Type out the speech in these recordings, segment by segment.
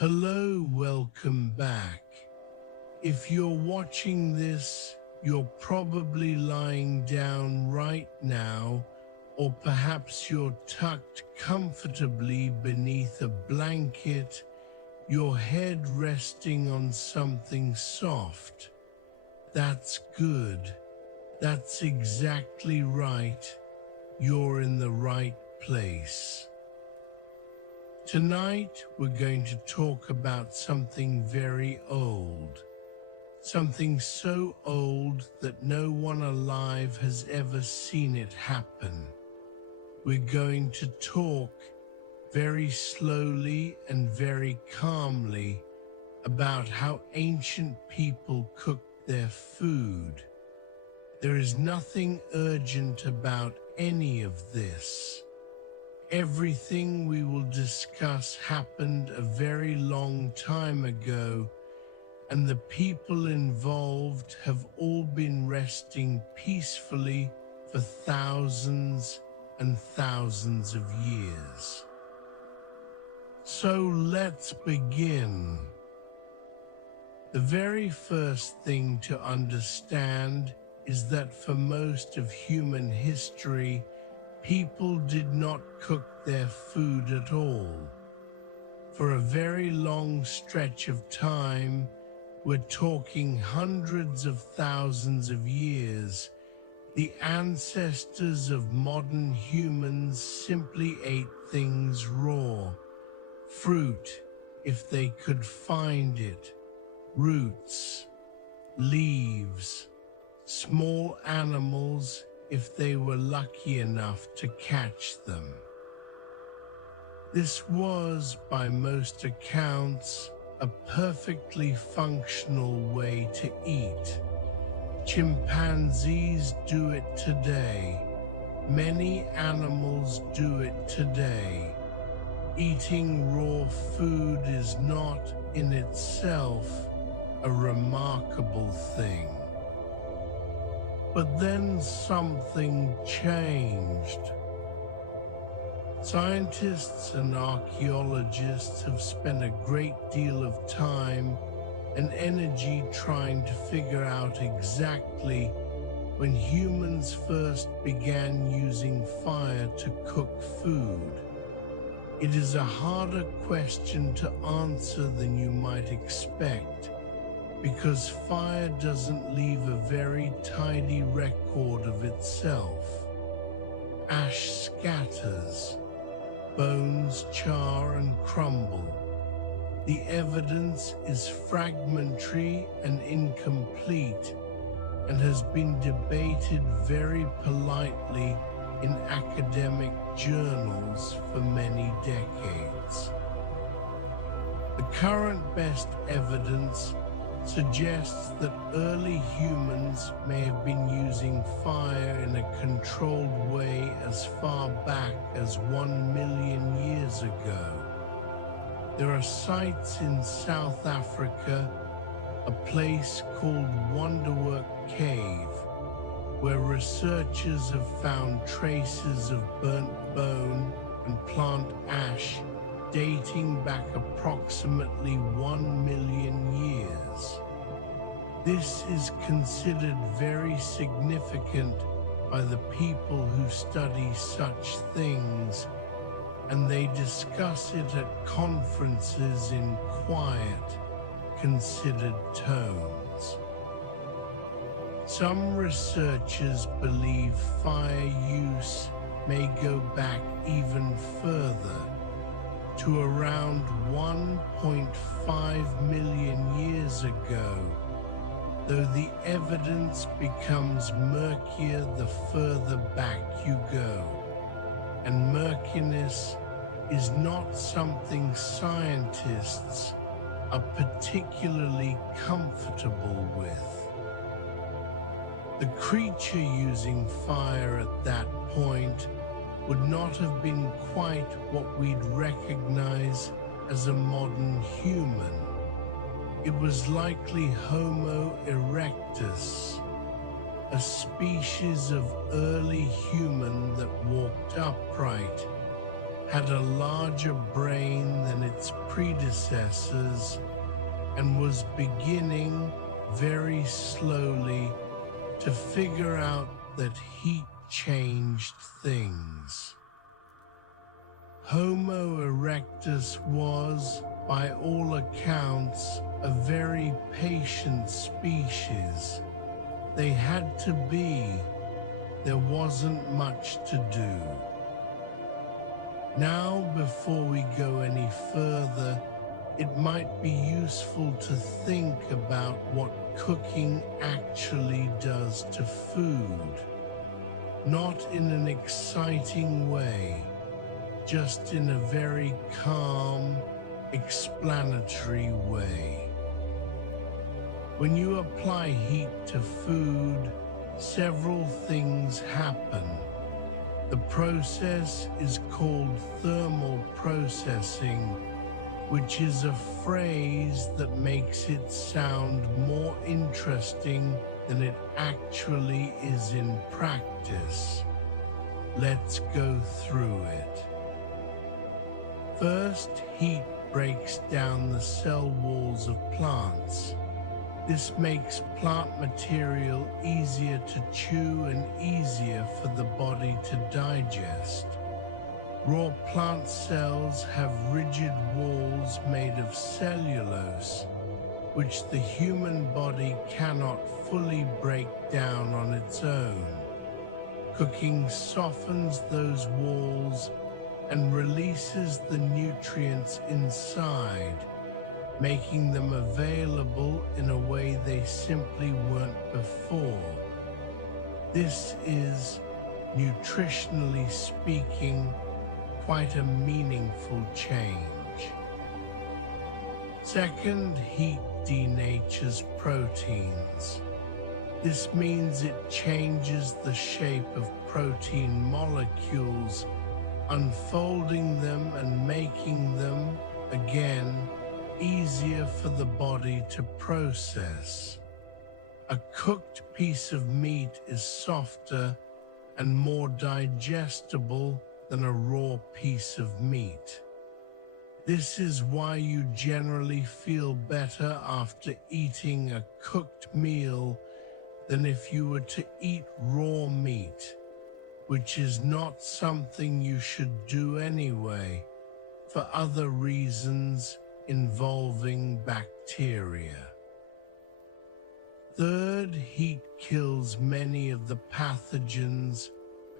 Hello, welcome back. If you're watching this, you're probably lying down right now, or perhaps you're tucked comfortably beneath a blanket, your head resting on something soft. That's good. That's exactly right. You're in the right place. Tonight, we're going to talk about something very old. Something so old that no one alive has ever seen it happen. We're going to talk very slowly and very calmly about how ancient people cooked their food. There is nothing urgent about any of this. Everything we will discuss happened a very long time ago, and the people involved have all been resting peacefully for thousands and thousands of years. So let's begin. The very first thing to understand is that for most of human history, people did not cook their food at all. For a very long stretch of time, we're talking hundreds of thousands of years, the ancestors of modern humans simply ate things raw. Fruit, if they could find it, roots, leaves, small animals, if they were lucky enough to catch them. This was, by most accounts, a perfectly functional way to eat. Chimpanzees do it today. Many animals do it today. Eating raw food is not, in itself, a remarkable thing. But then something changed. Scientists and archaeologists have spent a great deal of time and energy trying to figure out exactly when humans first began using fire to cook food. It is a harder question to answer than you might expect, because fire doesn't leave a very tidy record of itself. Ash scatters, bones char and crumble. The evidence is fragmentary and incomplete, and has been debated very politely in academic journals for many decades. The current best evidence suggests that early humans may have been using fire in a controlled way as far back as 1 million years ago. There are sites in South Africa, a place called Wonderwork Cave, where researchers have found traces of burnt bone and plant ash dating back approximately 1 million years. This is considered very significant by the people who study such things, and they discuss it at conferences in quiet, considered tones. Some researchers believe fire use may go back even further, to around 1.5 million years ago, though the evidence becomes murkier the further back you go, and murkiness is not something scientists are particularly comfortable with. The creature using fire at that point would not have been quite what we'd recognize as a modern human. It was likely Homo erectus, a species of early human that walked upright, had a larger brain than its predecessors and was beginning very slowly to figure out that heat changed things. Homo erectus was, by all accounts, a very patient species. They had to be. There wasn't much to do. Now, before we go any further, it might be useful to think about what cooking actually does to food. Not in an exciting way, just in a very calm, explanatory way. When you apply heat to food, several things happen. The process is called thermal processing, which is a phrase that makes it sound more interesting than it actually is in practice. Let's go through it. First, heat breaks down the cell walls of plants. This makes plant material easier to chew and easier for the body to digest. Raw plant cells have rigid walls made of cellulose, which the human body cannot fully break down on its own. Cooking softens those walls and releases the nutrients inside, making them available in a way they simply weren't before. This is, nutritionally speaking, quite a meaningful change. Second, heat denatures proteins. This means it changes the shape of protein molecules, unfolding them and making them, again, easier for the body to process. A cooked piece of meat is softer and more digestible than a raw piece of meat. This is why you generally feel better after eating a cooked meal than if you were to eat raw meat, which is not something you should do anyway, for other reasons involving bacteria. Third, heat kills many of the pathogens,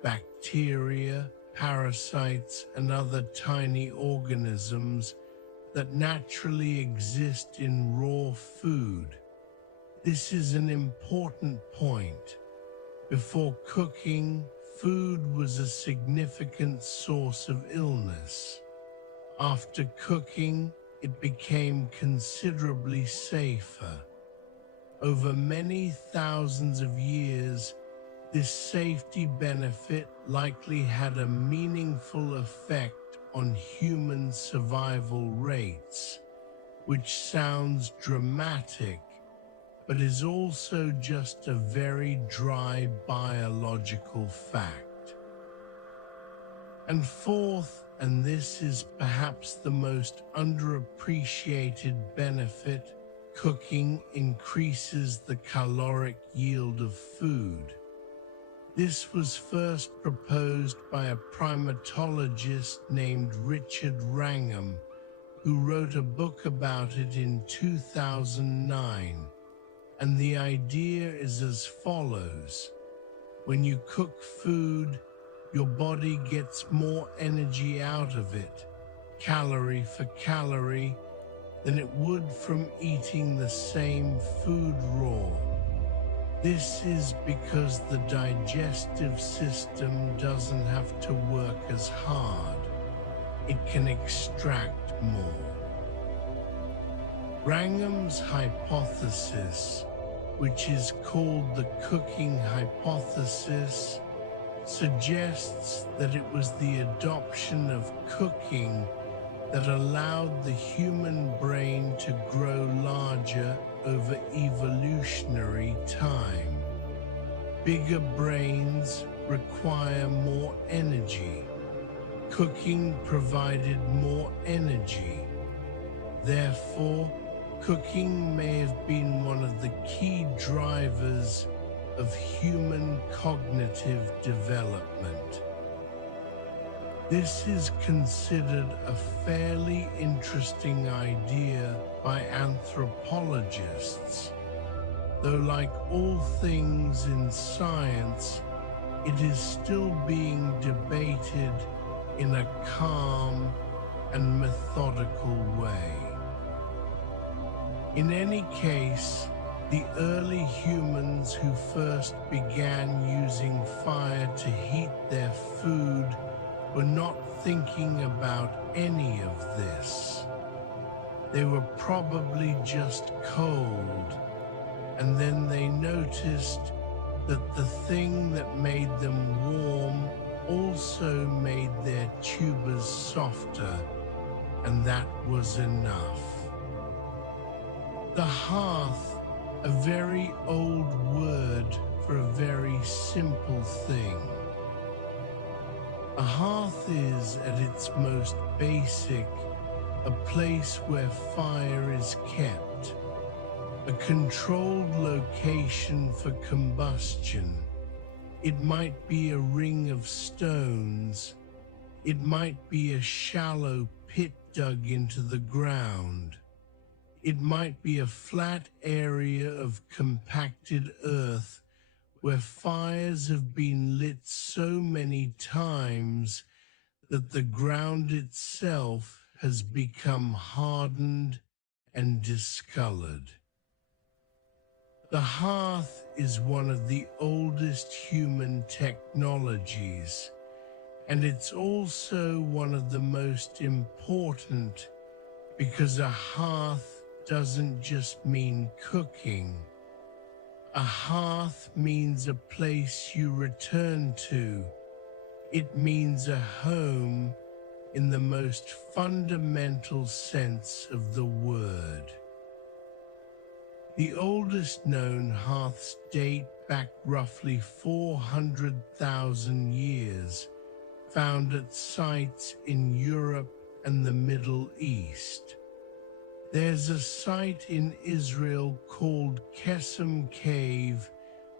bacteria, parasites, and other tiny organisms that naturally exist in raw food. This is an important point. Before cooking, food was a significant source of illness. After cooking, it became considerably safer. Over many thousands of years, this safety benefit likely had a meaningful effect on human survival rates, which sounds dramatic, but is also just a very dry biological fact. And fourth, and this is perhaps the most underappreciated benefit, cooking increases the caloric yield of food. This was first proposed by a primatologist named Richard Wrangham, who wrote a book about it in 2009. And the idea is as follows. When you cook food, your body gets more energy out of it, calorie for calorie, than it would from eating the same food raw. This is because the digestive system doesn't have to work as hard. It can extract more. Wrangham's hypothesis, which is called the cooking hypothesis, suggests that it was the adoption of cooking that allowed the human brain to grow larger over evolutionary time. Bigger brains require more energy. cooking provided more energy. Therefore, cooking may have been one of the key drivers of human cognitive development. This is considered a fairly interesting idea by anthropologists, though like all things in science, it is still being debated in a calm and methodical way. In any case, the early humans who first began using fire to heat their food were not thinking about any of this. They were probably just cold, and then they noticed that the thing that made them warm also made their tubers softer, and that was enough. The hearth, a very old word for a very simple thing. A hearth is, at its most basic, a place where fire is kept, a controlled location for combustion. It might be a ring of stones. It might be a shallow pit dug into the ground. It might be a flat area of compacted earth where fires have been lit so many times that the ground itself has become hardened and discolored. The hearth is one of the oldest human technologies, and it's also one of the most important because a hearth doesn't just mean cooking. A hearth means a place you return to. It means a home in the most fundamental sense of the word. The oldest known hearths date back roughly 400,000 years, found at sites in Europe and the Middle East. There's a site in Israel called Kesem Cave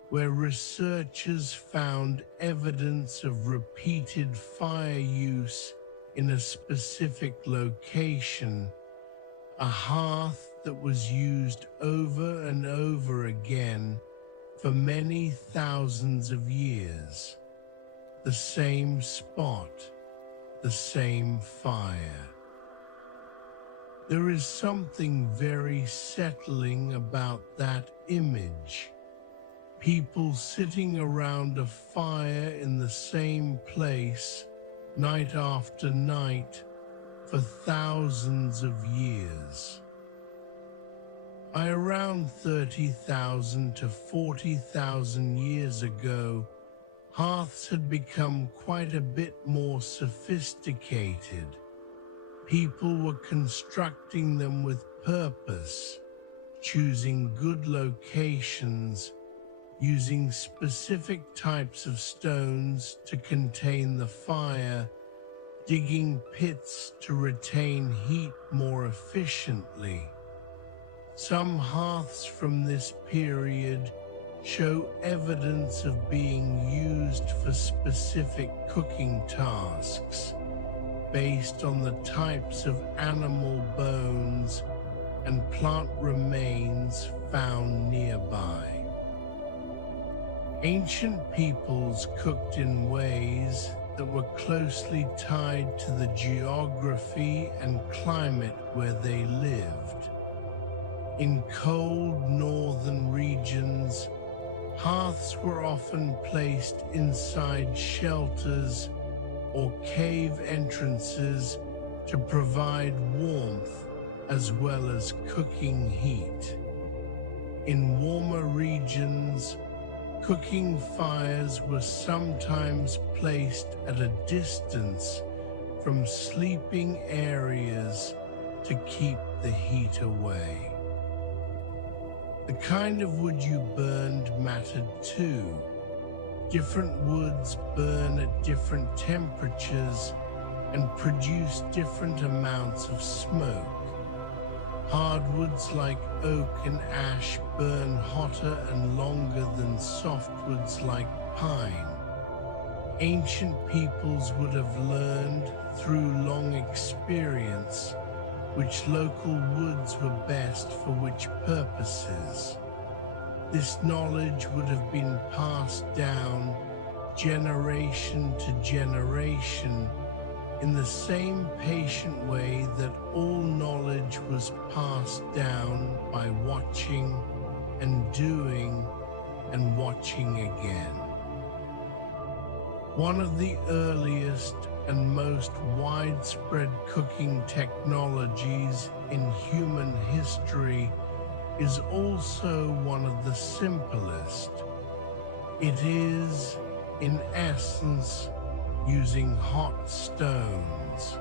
where researchers found evidence of repeated fire use in a specific location, a hearth that was used over and over again for many thousands of years. The same spot, the same fire. There is something very settling about that image. People sitting around a fire in the same place, night after night, for thousands of years. By around 30,000 to 40,000 years ago, hearths had become quite a bit more sophisticated. People were constructing them with purpose, choosing good locations, using specific types of stones to contain the fire, digging pits to retain heat more efficiently. Some hearths from this period show evidence of being used for specific cooking tasks, based on the types of animal bones and plant remains found nearby. Ancient peoples cooked in ways that were closely tied to the geography and climate where they lived. In cold northern regions, hearths were often placed inside shelters or cave entrances to provide warmth as well as cooking heat. In warmer regions, cooking fires were sometimes placed at a distance from sleeping areas to keep the heat away. The kind of wood you burned mattered too. Different woods burn at different temperatures and produce different amounts of smoke. Hardwoods like oak and ash burn hotter and longer than softwoods like pine. Ancient peoples would have learned through long experience which local woods were best for which purposes. This knowledge would have been passed down generation to generation in the same patient way that all knowledge was passed down by watching and doing and watching again. One of the earliest and most widespread cooking technologies in human history is also one of the simplest. It is, in essence, using hot stones.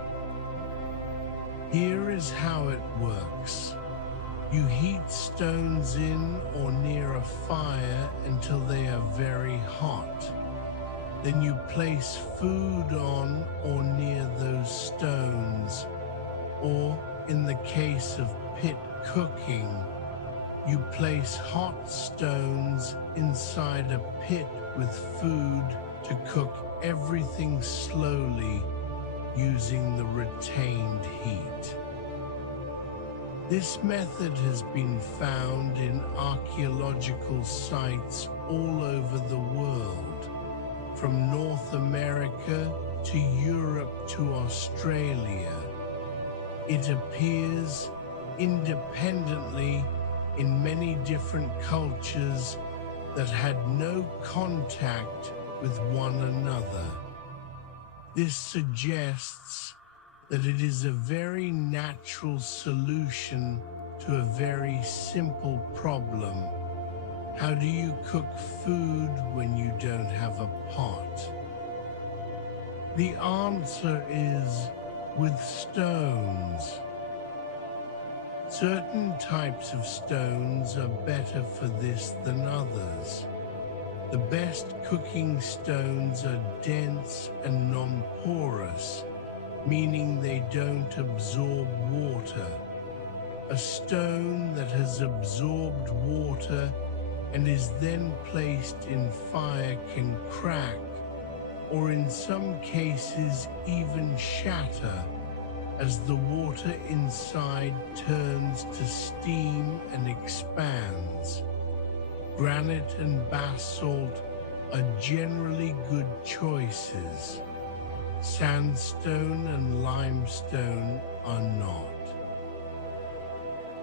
Here is how it works. You heat stones in or near a fire until they are very hot. Then you place food on or near those stones, or in the case of pit cooking, you place hot stones inside a pit with food to cook everything slowly using the retained heat. This method has been found in archaeological sites all over the world, from North America to Europe to Australia. It appears independently in many different cultures that had no contact with one another. This suggests that it is a very natural solution to a very simple problem. How do you cook food when you don't have a pot? The answer is with stones. Certain types of stones are better for this than others. The best cooking stones are dense and non-porous, meaning they don't absorb water. A stone that has absorbed water and is then placed in fire can crack, or in some cases even shatter, as the water inside turns to steam and expands. Granite and basalt are generally good choices. Sandstone and limestone are not.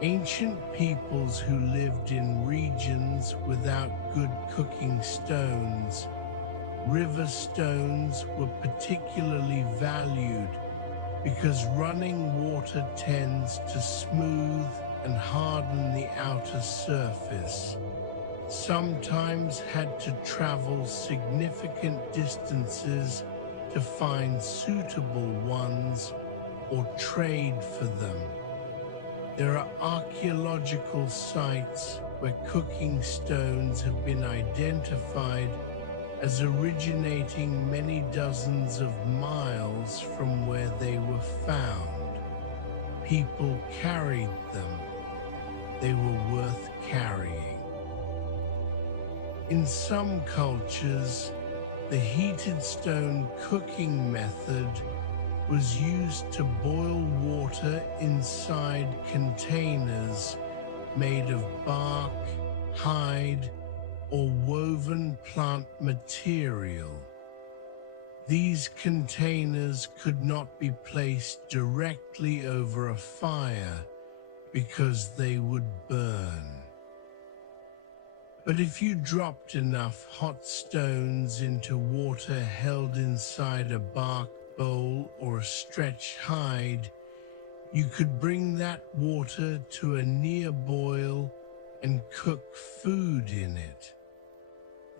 Ancient peoples who lived in regions without good cooking stones, river stones were particularly valued because running water tends to smooth and harden the outer surface. Sometimes had to travel significant distances to find suitable ones or trade for them. There are archaeological sites where cooking stones have been identified as originating many dozens of miles from where they were found. People carried them. They were worth carrying. In some cultures, the heated stone cooking method was used to boil water inside containers made of bark, hide, or woven plant material. These containers could not be placed directly over a fire because they would burn. But if you dropped enough hot stones into water held inside a bark bowl or a stretched hide, you could bring that water to a near boil and cook food in it.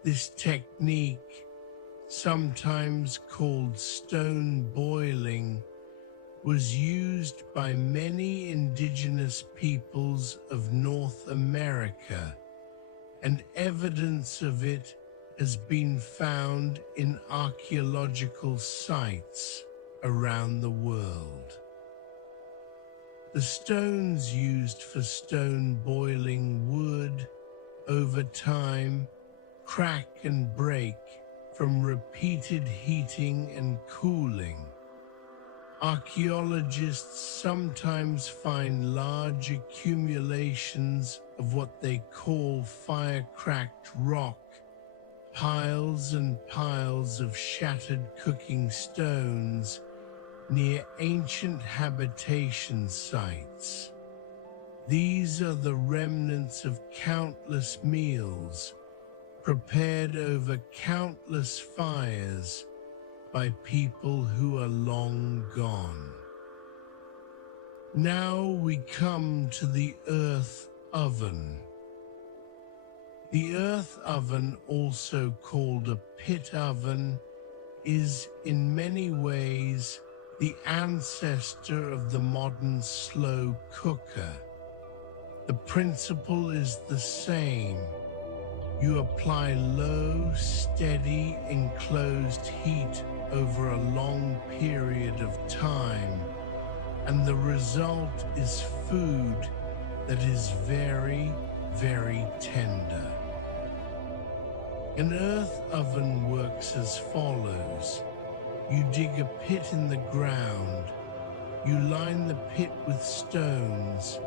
This technique, sometimes called stone boiling, was used by many indigenous peoples of North America, and evidence of it has been found in archaeological sites. around the world. The stones used for stone boiling wood over time crack and break from repeated heating and cooling. Archaeologists sometimes find large accumulations of what they call fire-cracked rock, piles and piles of shattered cooking stones near ancient habitation sites. These are the remnants of countless meals prepared over countless fires by people who are long gone. Now we come to the earth oven. The earth oven, also called a pit oven, is in many ways the ancestor of the modern slow cooker. The principle is the same. You apply low, steady, enclosed heat over a long period of time, and the result is food that is very, very tender. An earth oven works as follows. You dig a pit in the ground. You line the pit with stones.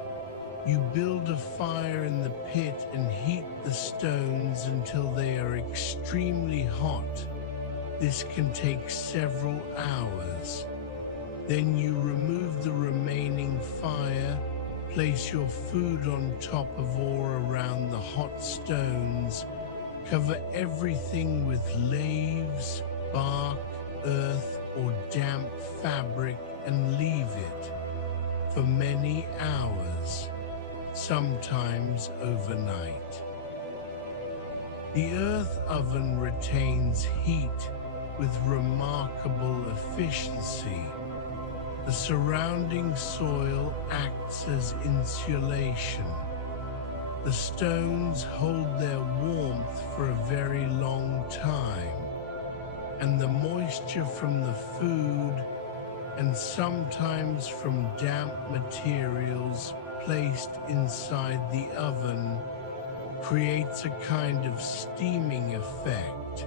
You build a fire in the pit and heat the stones until they are extremely hot. This can take several hours. Then you remove the remaining fire, place your food on top of or around the hot stones, cover everything with leaves, bark, earth, or damp fabric and leave it for many hours, sometimes overnight. The earth oven retains heat with remarkable efficiency. The surrounding soil acts as insulation. The stones hold their warmth for a very long time, and the moisture from the food and sometimes from damp materials placed inside the oven creates a kind of steaming effect,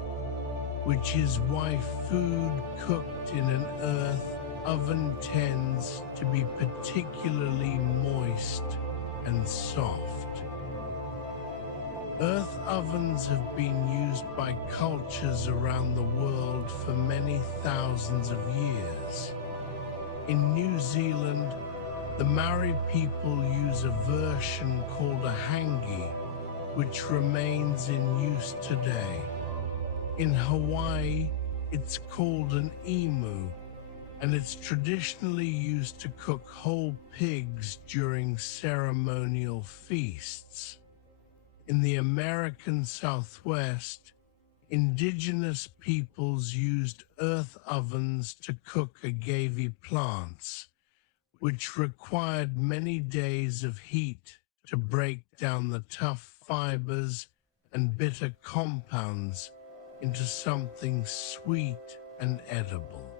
which is why food cooked in an earth oven tends to be particularly moist and soft. Earth ovens have been used by cultures around the world for many thousands of years. In New Zealand, the Maori people use a version called a hangi, which remains in use today. In Hawaii, it's called an imu, and it's traditionally used to cook whole pigs during ceremonial feasts. In the American Southwest, indigenous peoples used earth ovens to cook agave plants, which required many days of heat to break down the tough fibers and bitter compounds into something sweet and edible.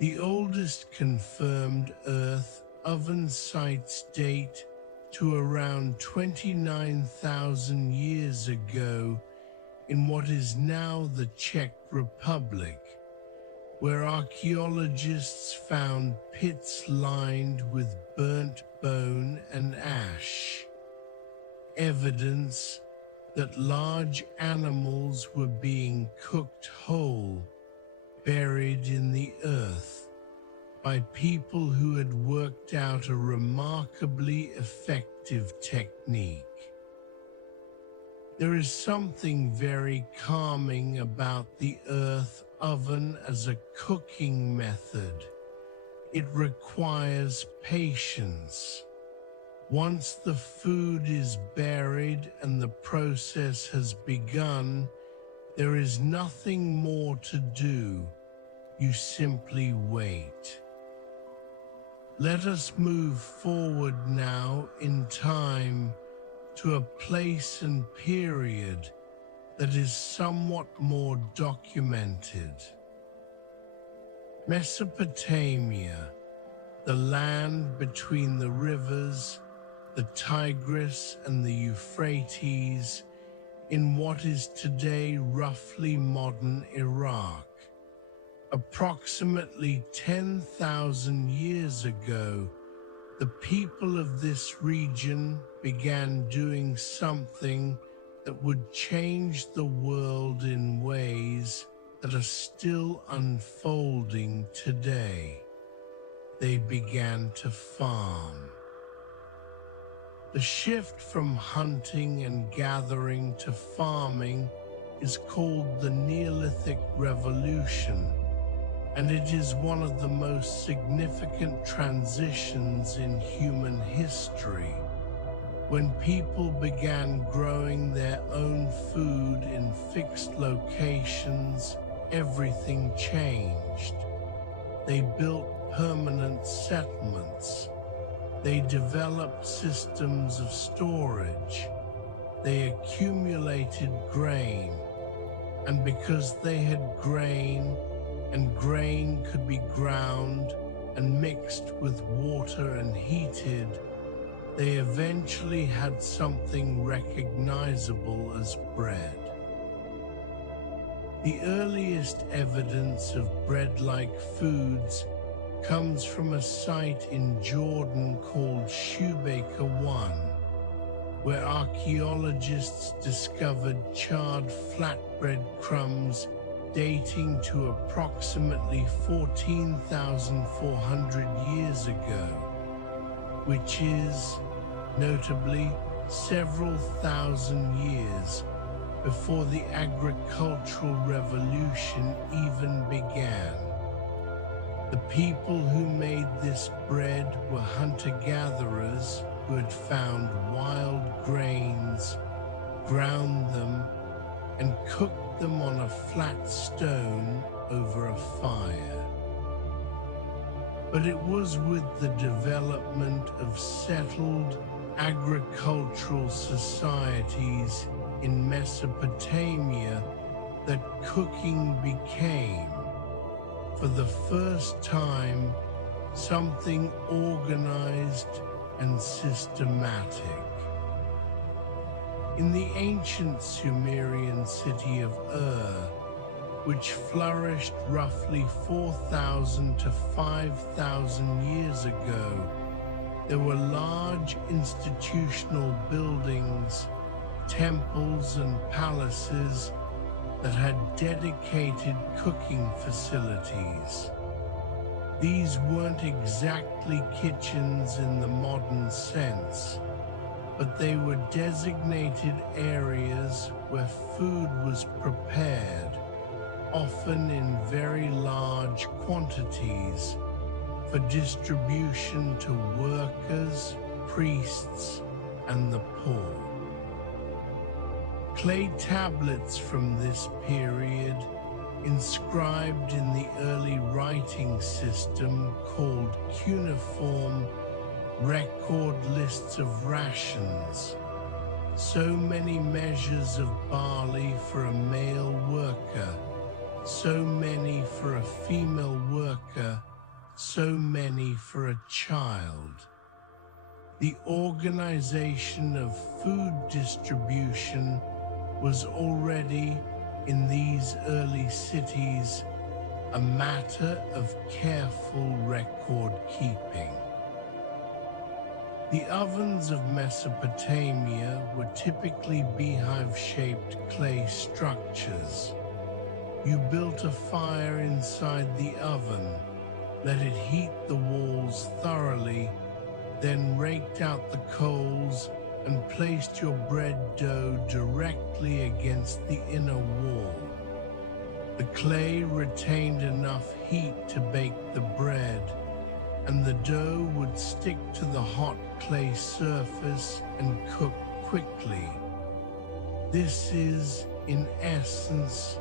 The oldest confirmed earth oven sites date to around 29,000 years ago in what is now the Czech Republic, where archaeologists found pits lined with burnt bone and ash, evidence that large animals were being cooked whole, buried in the earth, by people who had worked out a remarkably effective technique. There is something very calming about the earth oven as a cooking method. It requires patience. Once the food is buried and the process has begun, there is nothing more to do. You simply wait. Let us move forward now in time to a place and period that is somewhat more documented. Mesopotamia, the land between the rivers, the Tigris and the Euphrates, in what is today roughly modern Iraq. Approximately 10,000 years ago, the people of this region began doing something that would change the world in ways that are still unfolding today. They began to farm. The shift from hunting and gathering to farming is called the Neolithic Revolution, and it is one of the most significant transitions in human history. When people began growing their own food in fixed locations, everything changed. They built permanent settlements. They developed systems of storage. They accumulated grain. And because they had grain, and grain could be ground and mixed with water and heated, they eventually had something recognizable as bread. The earliest evidence of bread-like foods comes from a site in Jordan called Shubaker 1, where archaeologists discovered charred flatbread crumbs dating to approximately 14,400 years ago, which is, notably, several thousand years before the agricultural revolution even began. The people who made this bread were hunter-gatherers who had found wild grains, ground them, and cooked them on a flat stone over a fire. But it was with the development of settled agricultural societies in Mesopotamia that cooking became, for the first time, something organized and systematic. In the ancient Sumerian city of Ur, which flourished roughly 4,000 to 5,000 years ago, there were large institutional buildings, temples and palaces that had dedicated cooking facilities. These weren't exactly kitchens in the modern sense, but they were designated areas where food was prepared, often in very large quantities, for distribution to workers, priests, and the poor. Clay tablets from this period, inscribed in the early writing system called cuneiform, record lists of rations. So many measures of barley for a male worker, so many for a female worker, so many for a child. The organization of food distribution was already, in these early cities, a matter of careful record keeping. The ovens of Mesopotamia were typically beehive-shaped clay structures. You built a fire inside the oven, let it heat the walls thoroughly, then raked out the coals and placed your bread dough directly against the inner wall. The clay retained enough heat to bake the bread, and the dough would stick to the hot clay surface and cook quickly. This is, in essence,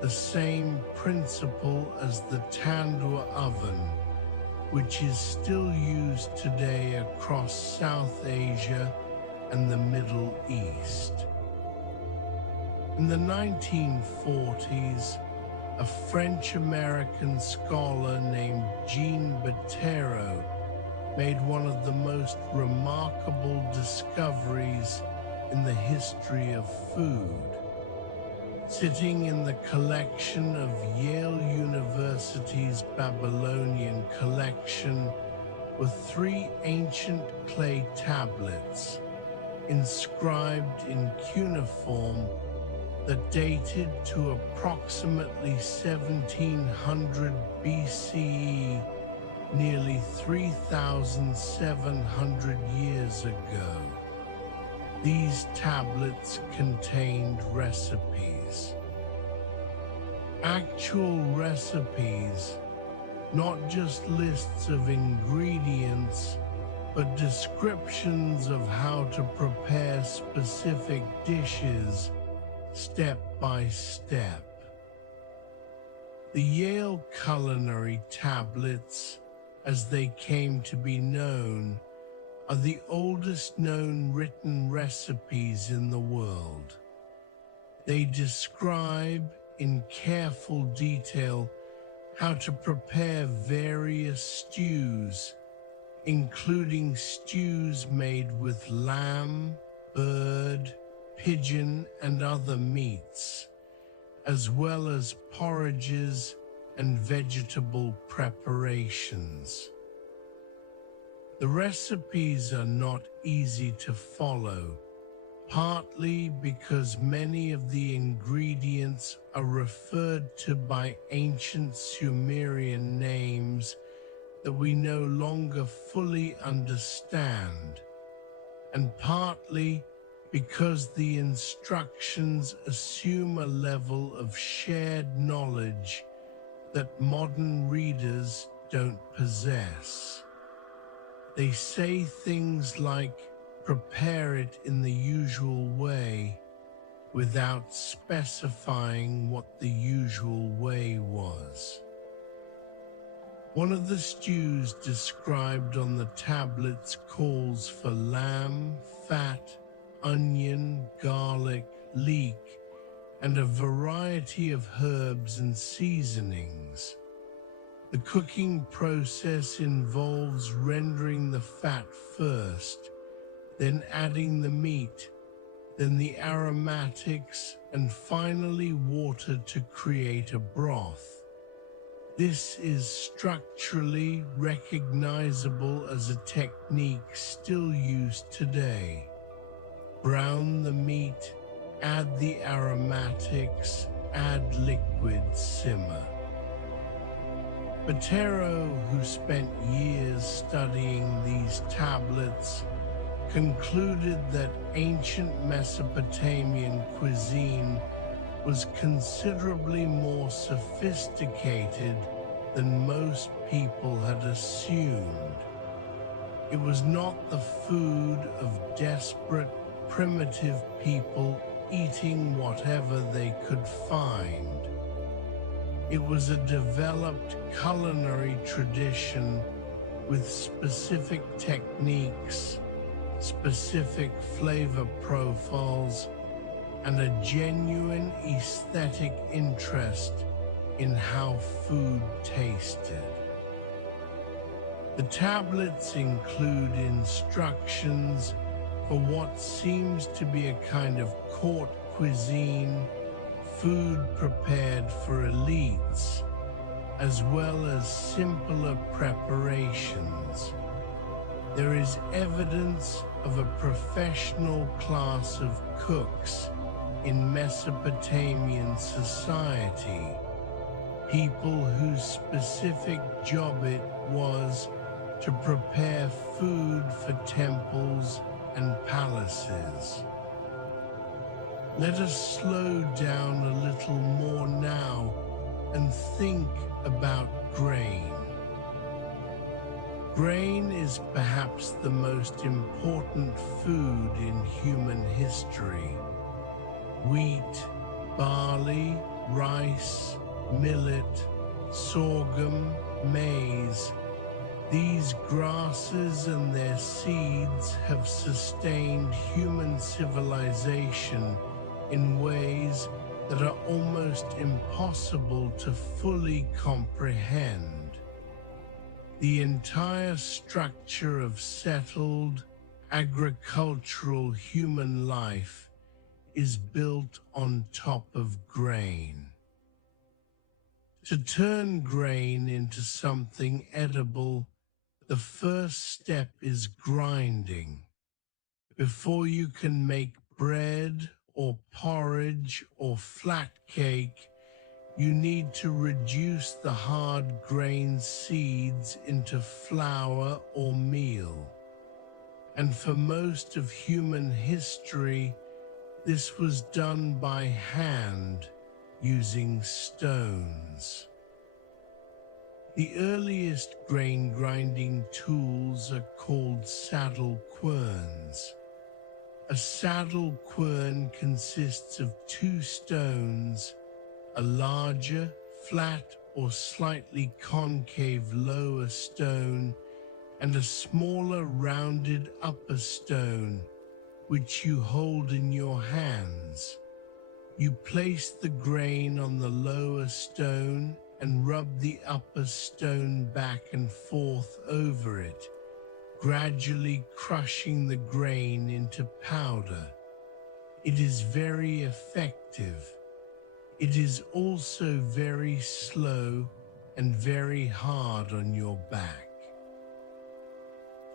the same principle as the tandoor oven, which is still used today across South Asia and the Middle East. In the 1940s, a French-American scholar named Jean Bottero made one of the most remarkable discoveries in the history of food. Sitting in the collection of Yale University's Babylonian collection were 3 ancient clay tablets inscribed in cuneiform that dated to approximately 1700 BCE, nearly 3,700 years ago. These tablets contained recipes. Actual recipes, not just lists of ingredients, but descriptions of how to prepare specific dishes step by step. The Yale culinary tablets, as they came to be known, are the oldest known written recipes in the world. They describe in careful detail how to prepare various stews, including stews made with lamb, bird, pigeon, and other meats, as well as porridges and vegetable preparations. The recipes are not easy to follow, partly because many of the ingredients are referred to by ancient Sumerian names that we no longer fully understand, and partly because the instructions assume a level of shared knowledge that modern readers don't possess. They say things like, prepare it in the usual way, without specifying what the usual way was. One of the stews described on the tablets calls for lamb, fat, onion, garlic, leek, and a variety of herbs and seasonings. The cooking process involves rendering the fat first, then adding the meat, then the aromatics, and finally water to create a broth. This is structurally recognizable as a technique still used today. Brown the meat, add the aromatics, add liquid, simmer. Bottero, who spent years studying these tablets, concluded that ancient Mesopotamian cuisine was considerably more sophisticated than most people had assumed. It was not the food of desperate, primitive people eating whatever they could find. It was a developed culinary tradition with specific techniques, specific flavor profiles, and a genuine aesthetic interest in how food tasted. The tablets include instructions for what seems to be a kind of court cuisine, food prepared for elites, as well as simpler preparations. There is evidence of a professional class of cooks in Mesopotamian society, people whose specific job it was to prepare food for temples and palaces. Let us slow down a little more now and think about grain. Grain is perhaps the most important food in human history. Wheat, barley, rice, millet, sorghum, maize. These grasses and their seeds have sustained human civilization in ways that are almost impossible to fully comprehend. The entire structure of settled, agricultural human life is built on top of grain. To turn grain into something edible, the first step is grinding. Before you can make bread or porridge or flat cake, you need to reduce the hard grain seeds into flour or meal. And for most of human history, this was done by hand using stones. The earliest grain grinding tools are called saddle querns. A saddle quern consists of two stones, a larger, flat or slightly concave lower stone, and a smaller rounded upper stone, which you hold in your hands. You place the grain on the lower stone and rub the upper stone back and forth over it, gradually crushing the grain into powder. It is very effective. It is also very slow and very hard on your back.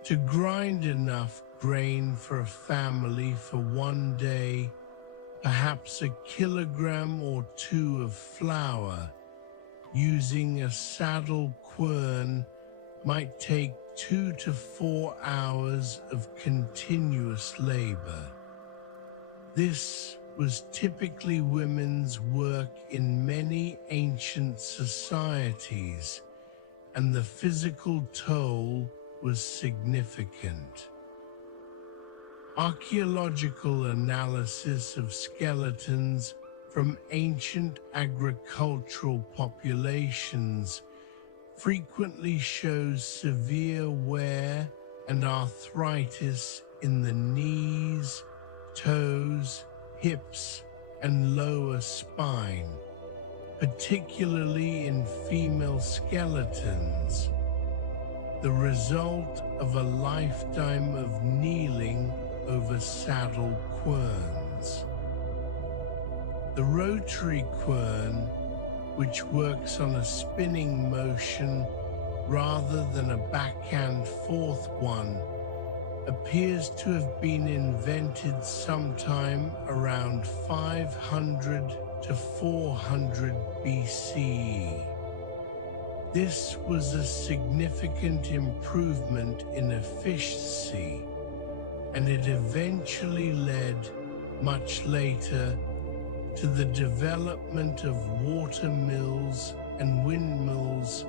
To grind enough grain for a family for one day, perhaps a kilogram or two of flour, using a saddle quern might take 2 to 4 hours of continuous labor. This was typically women's work in many ancient societies, and the physical toll was significant. Archaeological analysis of skeletons from ancient agricultural populations frequently shows severe wear and arthritis in the knees, toes, hips, and lower spine, particularly in female skeletons, the result of a lifetime of kneeling over saddle querns. The rotary quern, which works on a spinning motion rather than a backhand fourth one, appears to have been invented sometime around 500 to 400 BCE. This was a significant improvement in efficiency, and it eventually led, much later, to the development of water mills and windmills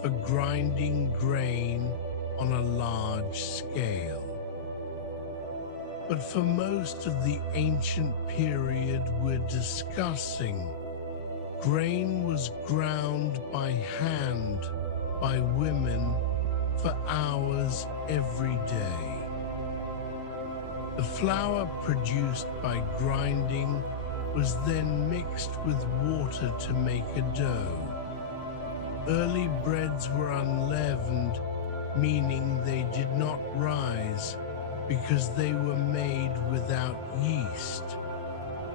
for grinding grain on a large scale. But for most of the ancient period we're discussing, grain was ground by hand by women for hours every day. The flour produced by grinding was then mixed with water to make a dough. Early breads were unleavened, meaning they did not rise because they were made without yeast.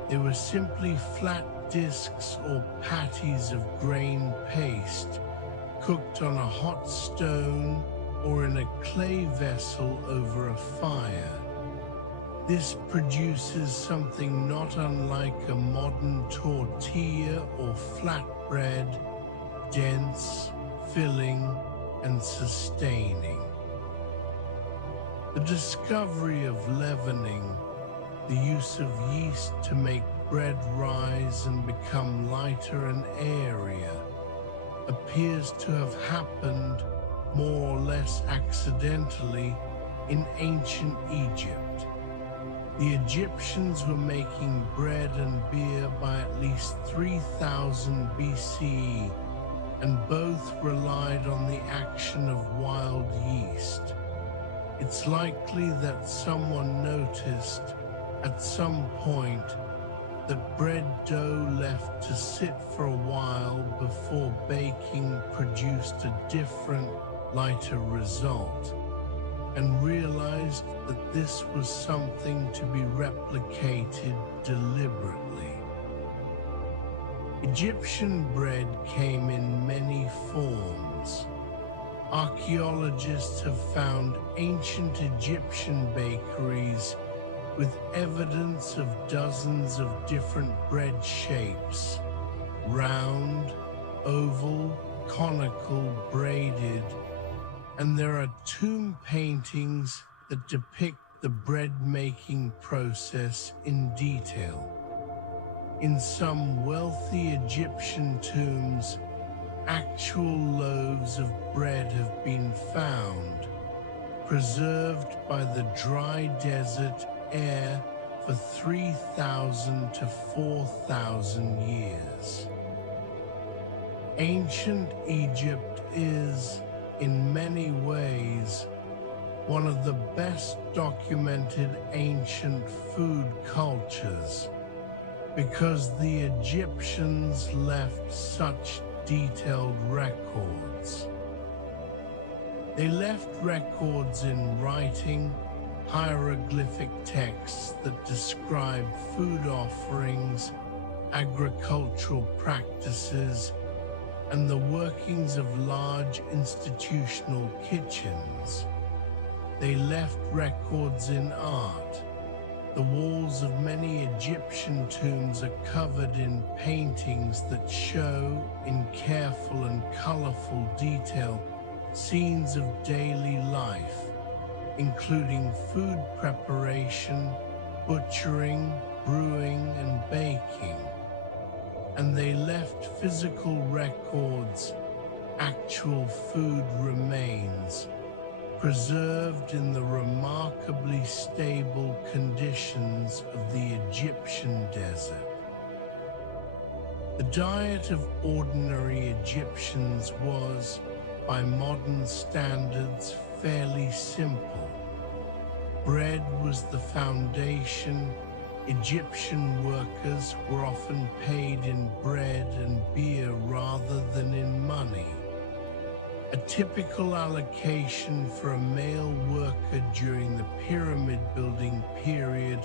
They were simply flat discs or patties of grain paste cooked on a hot stone or in a clay vessel over a fire. This produces something not unlike a modern tortilla or flatbread, dense, filling, and sustaining. The discovery of leavening, the use of yeast to make bread rise and become lighter and airier, appears to have happened more or less accidentally in ancient Egypt. The Egyptians were making bread and beer by at least 3000 BCE, and both relied on the action of wild yeast. It's likely that someone noticed at some point that bread dough left to sit for a while before baking produced a different, lighter result, and realized that this was something to be replicated deliberately. Egyptian bread came in many forms. Archaeologists have found ancient Egyptian bakeries with evidence of dozens of different bread shapes: round, oval, conical, braided, and there are tomb paintings that depict the bread-making process in detail. In some wealthy Egyptian tombs, actual loaves of bread have been found, preserved by the dry desert air for 3,000 to 4,000 years. Ancient Egypt is, in many ways, one of the best documented ancient food cultures because the Egyptians left such detailed records. They left records in writing, hieroglyphic texts that describe food offerings, agricultural practices, and the workings of large institutional kitchens. They left records in art. The walls of many Egyptian tombs are covered in paintings that show, in careful and colorful detail, scenes of daily life, including food preparation, butchering, brewing, and baking. And they left physical records, actual food remains, preserved in the remarkably stable conditions of the Egyptian desert. The diet of ordinary Egyptians was, by modern standards, fairly simple. Bread was the foundation. Egyptian workers were often paid in bread and beer rather than in money. A typical allocation for a male worker during the pyramid building period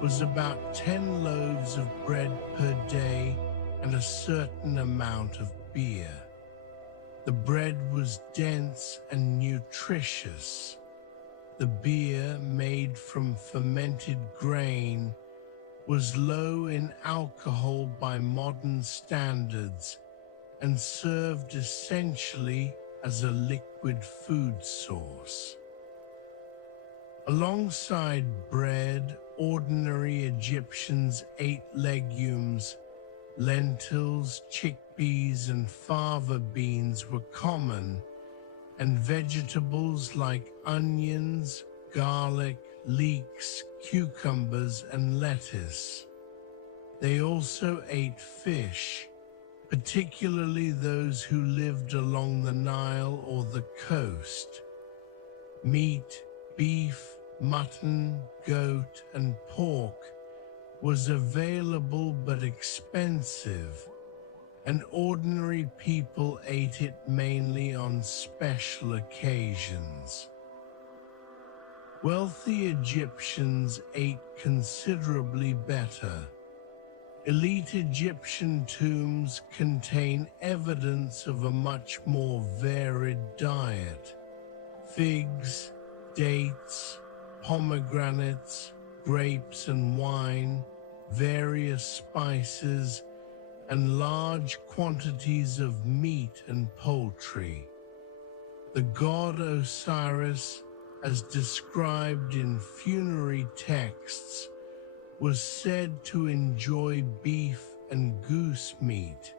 was about 10 loaves of bread per day and a certain amount of beer. The bread was dense and nutritious. The beer, made from fermented grain, was low in alcohol by modern standards and served essentially as a liquid food source. Alongside bread, ordinary Egyptians ate legumes. Lentils, chickpeas, and fava beans were common, and vegetables like onions, garlic, leeks, cucumbers, and lettuce. They also ate fish, particularly those who lived along the Nile or the coast. Meat, beef, mutton, goat, and pork was available but expensive, and ordinary people ate it mainly on special occasions. Wealthy Egyptians ate considerably better. Elite Egyptian tombs contain evidence of a much more varied diet. Figs, dates, pomegranates, grapes and wine, various spices, and large quantities of meat and poultry. The god Osiris, as described in funerary texts, was said to enjoy beef and goose meat,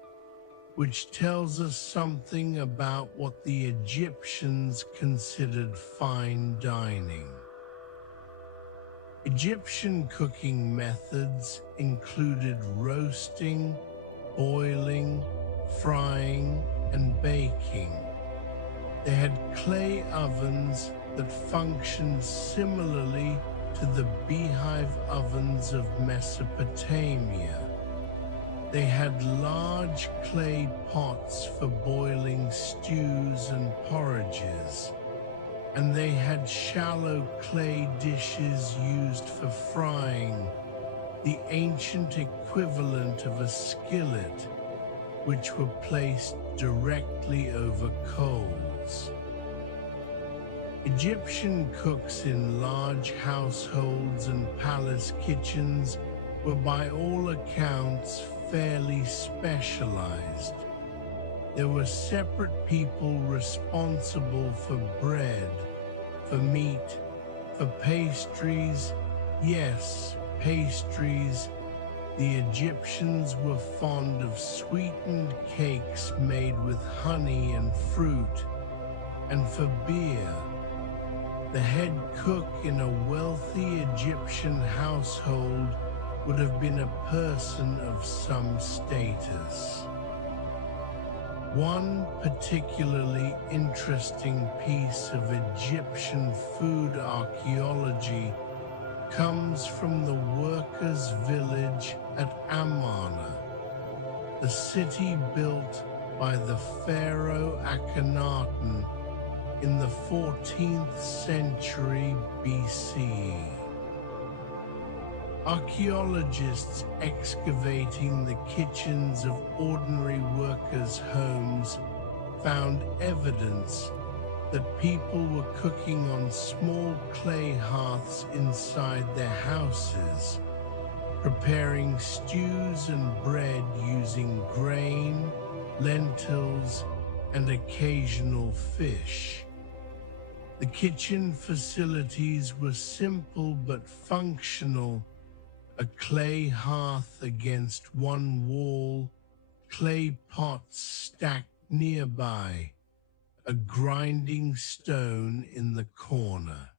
which tells us something about what the Egyptians considered fine dining. Egyptian cooking methods included roasting, boiling, frying, and baking. They had clay ovens that functioned similarly to the beehive ovens of Mesopotamia. They had large clay pots for boiling stews and porridges, and they had shallow clay dishes used for frying, the ancient equivalent of a skillet, which were placed directly over coals. Egyptian cooks in large households and palace kitchens were by all accounts fairly specialized. There were separate people responsible for bread, for meat, for pastries. Yes, pastries. The Egyptians were fond of sweetened cakes made with honey and fruit, and for beer. The head cook in a wealthy Egyptian household would have been a person of some status. One particularly interesting piece of Egyptian food archaeology comes from the workers' village at Amarna, the city built by the pharaoh Akhenaten in the 14th century BCE. Archaeologists excavating the kitchens of ordinary workers' homes found evidence that people were cooking on small clay hearths inside their houses, preparing stews and bread using grain, lentils, and occasional fish. The kitchen facilities were simple but functional: a clay hearth against one wall, clay pots stacked nearby, a grinding stone in the corner.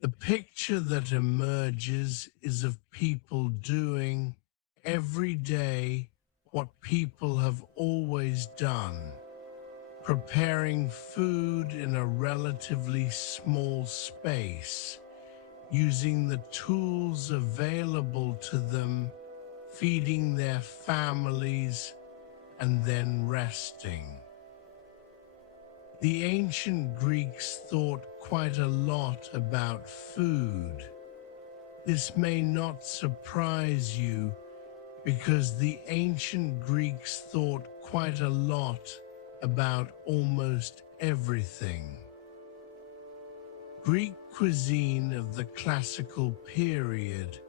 The picture that emerges is of people doing, every day, what people have always done: preparing food in a relatively small space, using the tools available to them, feeding their families, and then resting. The ancient Greeks thought quite a lot about food. This may not surprise you, because the ancient Greeks thought quite a lot about almost everything. Greek cuisine of the classical period,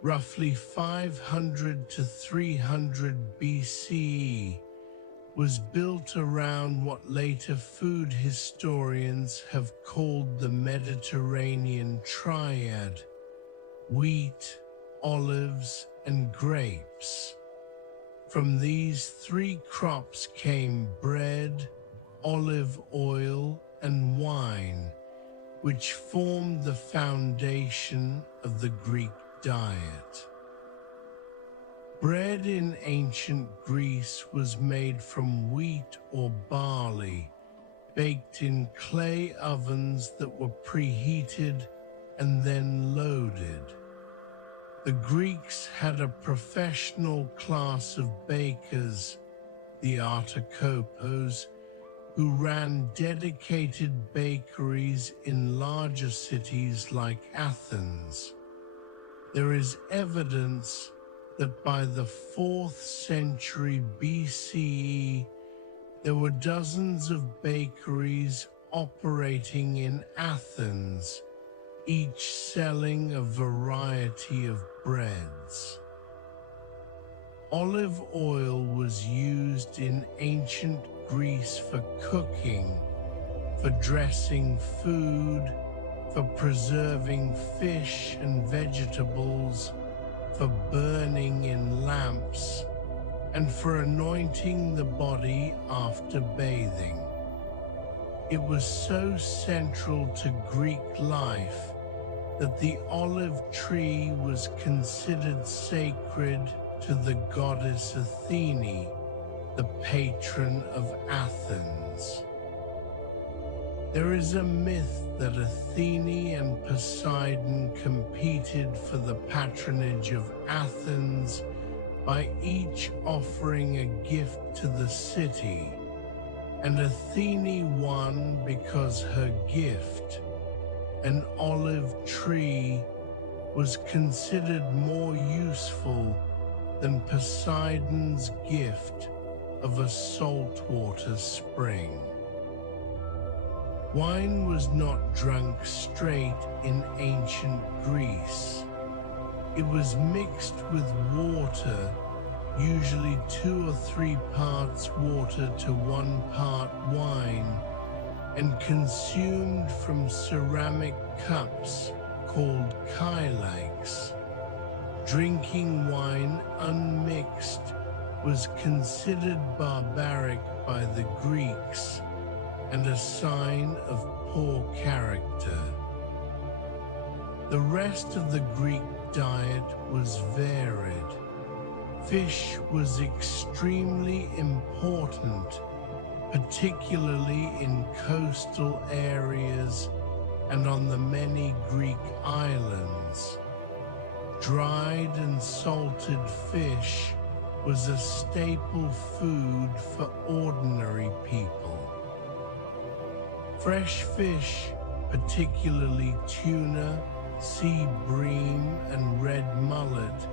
roughly 500 to 300 BCE, was built around what later food historians have called the Mediterranean triad: wheat, olives, and grapes. From these three crops came bread, olive oil, and wine, which formed the foundation of the Greek diet. Bread in ancient Greece was made from wheat or barley, baked in clay ovens that were preheated and then loaded. The Greeks had a professional class of bakers, the artikopos, who ran dedicated bakeries in larger cities like Athens. There is evidence that by the 4th century BCE, there were dozens of bakeries operating in Athens, each selling a variety of breads. Olive oil was used in ancient Greece for cooking, for dressing food, for preserving fish and vegetables, for burning in lamps, and for anointing the body after bathing. It was so central to Greek life that the olive tree was considered sacred to the goddess Athene, the patron of Athens. There is a myth that Athene and Poseidon competed for the patronage of Athens by each offering a gift to the city, and Athene won because her gift, an olive tree, was considered more useful than Poseidon's gift of a saltwater spring. Wine was not drunk straight in ancient Greece. It was mixed with water, usually 2 or 3 parts water to 1 part wine, and consumed from ceramic cups called kylikes. Drinking wine unmixed was considered barbaric by the Greeks and a sign of poor character. The rest of the Greek diet was varied. Fish was extremely important, particularly in coastal areas and on the many Greek islands. Dried and salted fish was a staple food for ordinary people. Fresh fish, particularly tuna, sea bream, and red mullet,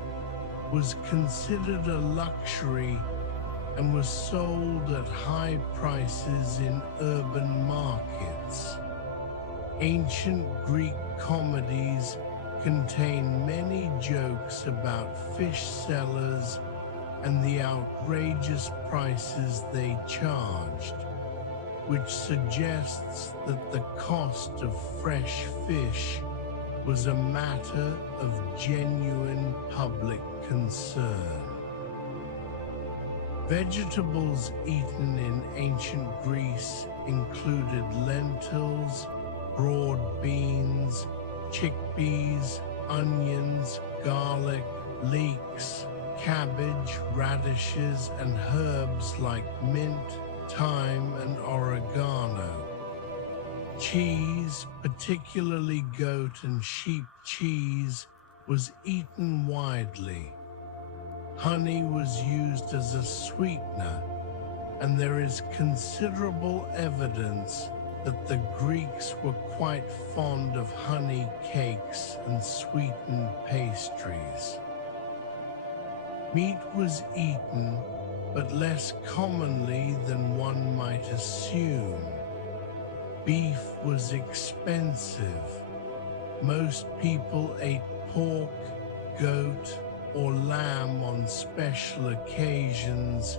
was considered a luxury and was sold at high prices in urban markets. Ancient Greek comedies contain many jokes about fish sellers and the outrageous prices they charged, which suggests that the cost of fresh fish was a matter of genuine public concern. Vegetables eaten in ancient Greece included lentils, broad beans, chickpeas, onions, garlic, leeks, cabbage, radishes, and herbs like mint, thyme, and oregano. Cheese, particularly goat and sheep cheese, was eaten widely. Honey was used as a sweetener, and there is considerable evidence that the Greeks were quite fond of honey cakes and sweetened pastries. Meat was eaten, but less commonly than one might assume. Beef was expensive. Most people ate pork, goat, or lamb on special occasions,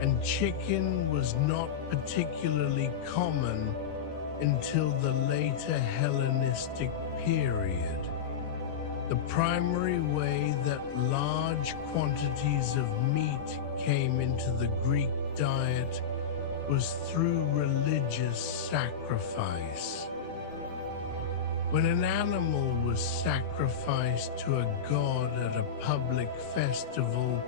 and chicken was not particularly common until the later Hellenistic period. The primary way that large quantities of meat came into the Greek diet was through religious sacrifice. When an animal was sacrificed to a god at a public festival,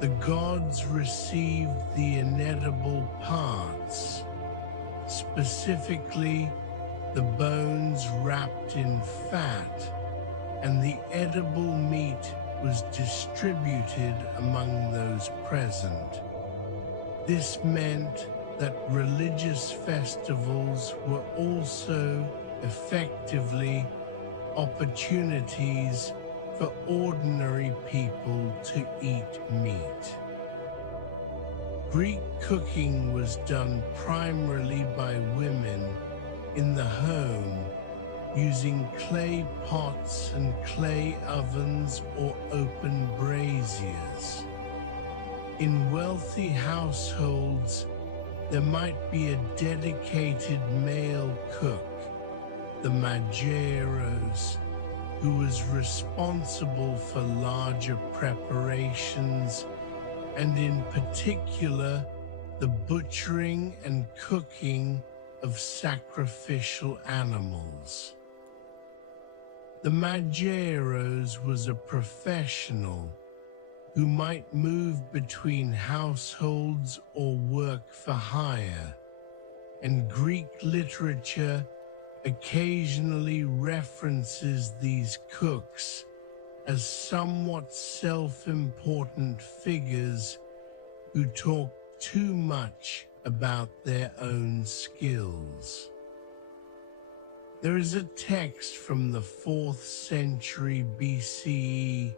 the gods received the inedible parts, specifically the bones wrapped in fat, and the edible meat was distributed among those present. This meant that religious festivals were also effectively opportunities for ordinary people to eat meat. Greek cooking was done primarily by women in the home, using clay pots and clay ovens or open braziers. In wealthy households, there might be a dedicated male cook, the mageros, who was responsible for larger preparations and in particular the butchering and cooking of sacrificial animals. The mageros was a professional who might move between households or work for hire, and Greek literature occasionally references these cooks as somewhat self-important figures who talk too much about their own skills. There is a text from the 4th century BCE,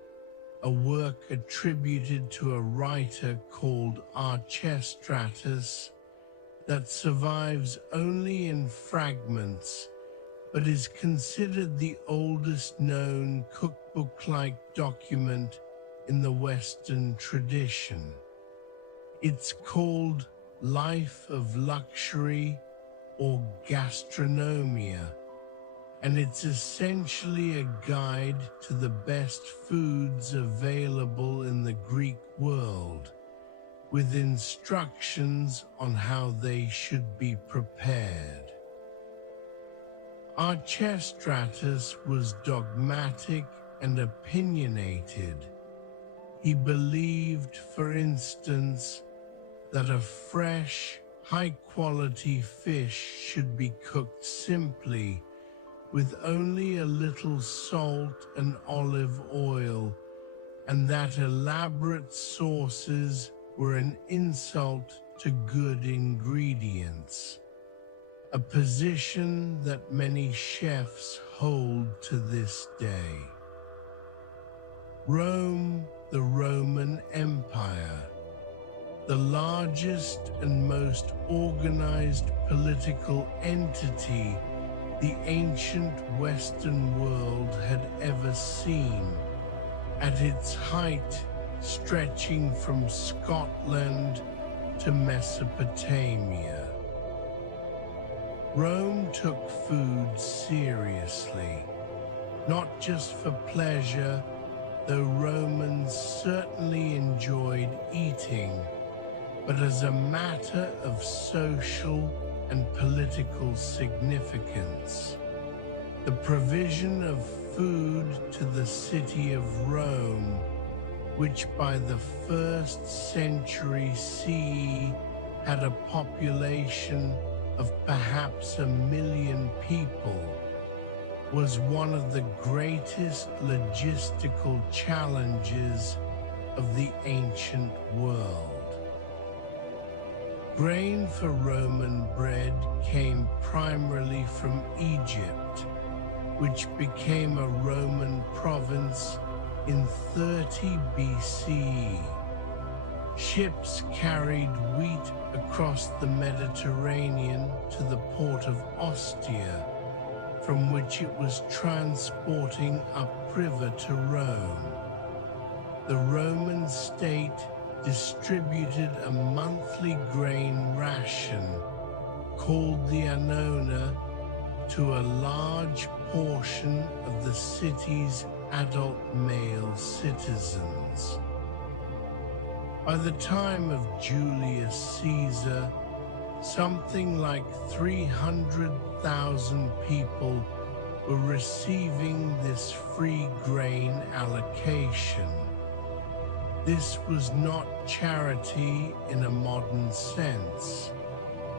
a work attributed to a writer called Archestratus, that survives only in fragments, but is considered the oldest known cookbook-like document in the Western tradition. It's called Life of Luxury or Gastronomia, and it's essentially a guide to the best foods available in the Greek world, with instructions on how they should be prepared. Archestratus was dogmatic and opinionated. He believed, for instance, that a fresh, high-quality fish should be cooked simply with only a little salt and olive oil, and that elaborate sauces were an insult to good ingredients, a position that many chefs hold to this day. Rome, the Roman Empire, the largest and most organized political entity the ancient Western world had ever seen, at its height stretching from Scotland to Mesopotamia. Rome took food seriously, not just for pleasure, though Romans certainly enjoyed eating, but as a matter of social and political significance. The provision of food to the city of Rome, which by the 1st century CE had a population of perhaps 1 million people, was one of the greatest logistical challenges of the ancient world. Grain for Roman bread came primarily from Egypt, which became a Roman province in 30 BCE. Ships carried wheat across the Mediterranean to the port of Ostia, from which it was transporting upriver to Rome. The Roman state distributed a monthly grain ration, called the annona, to a large portion of the city's adult male citizens. By the time of Julius Caesar, something like 300,000 people were receiving this free grain allocation. This was not charity in a modern sense.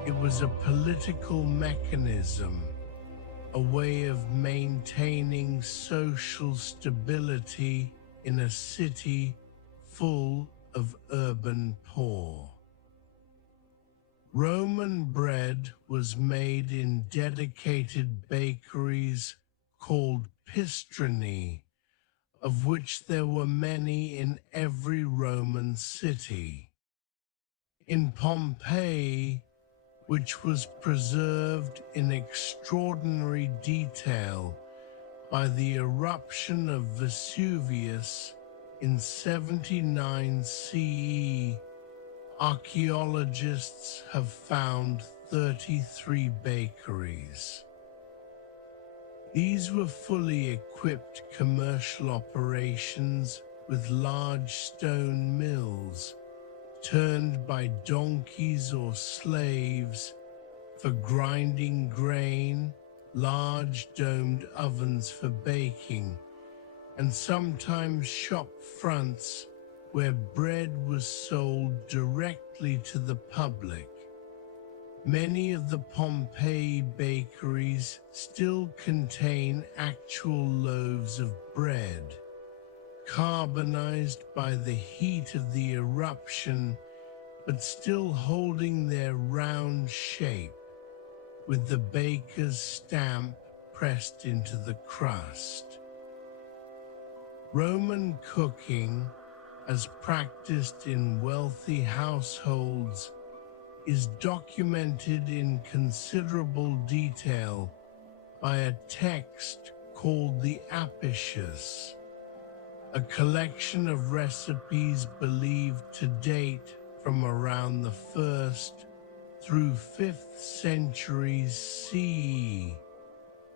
It was a political mechanism, a way of maintaining social stability in a city full of urban poor. Roman bread was made in dedicated bakeries called pistroni, of which there were many in every Roman city. In Pompeii, which was preserved in extraordinary detail by the eruption of Vesuvius in 79 CE, archaeologists have found 33 bakeries. These were fully equipped commercial operations with large stone mills, turned by donkeys or slaves, for grinding grain, large domed ovens for baking, and sometimes shop fronts where bread was sold directly to the public. Many of the Pompeii bakeries still contain actual loaves of bread, carbonized by the heat of the eruption, but still holding their round shape, with the baker's stamp pressed into the crust. Roman cooking, as practiced in wealthy households, is documented in considerable detail by a text called the Apicius, a collection of recipes believed to date from around the 1st through 5th centuries CE,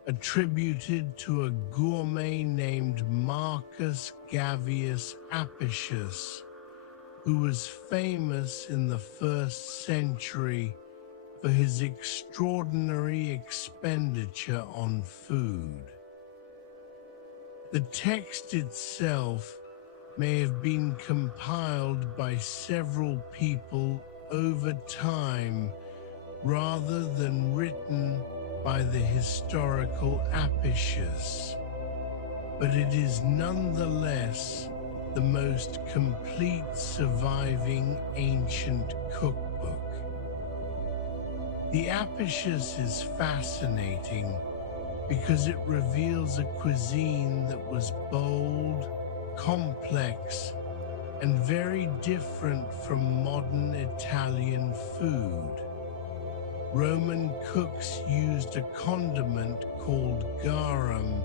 attributed to a gourmet named Marcus Gavius Apicius, who was famous in the 1st century for his extraordinary expenditure on food. The text itself may have been compiled by several people over time rather than written by the historical Apicius, but it is nonetheless the most complete surviving ancient cookbook. The Apicius is fascinating because it reveals a cuisine that was bold, complex, and very different from modern Italian food. Roman cooks used a condiment called garum,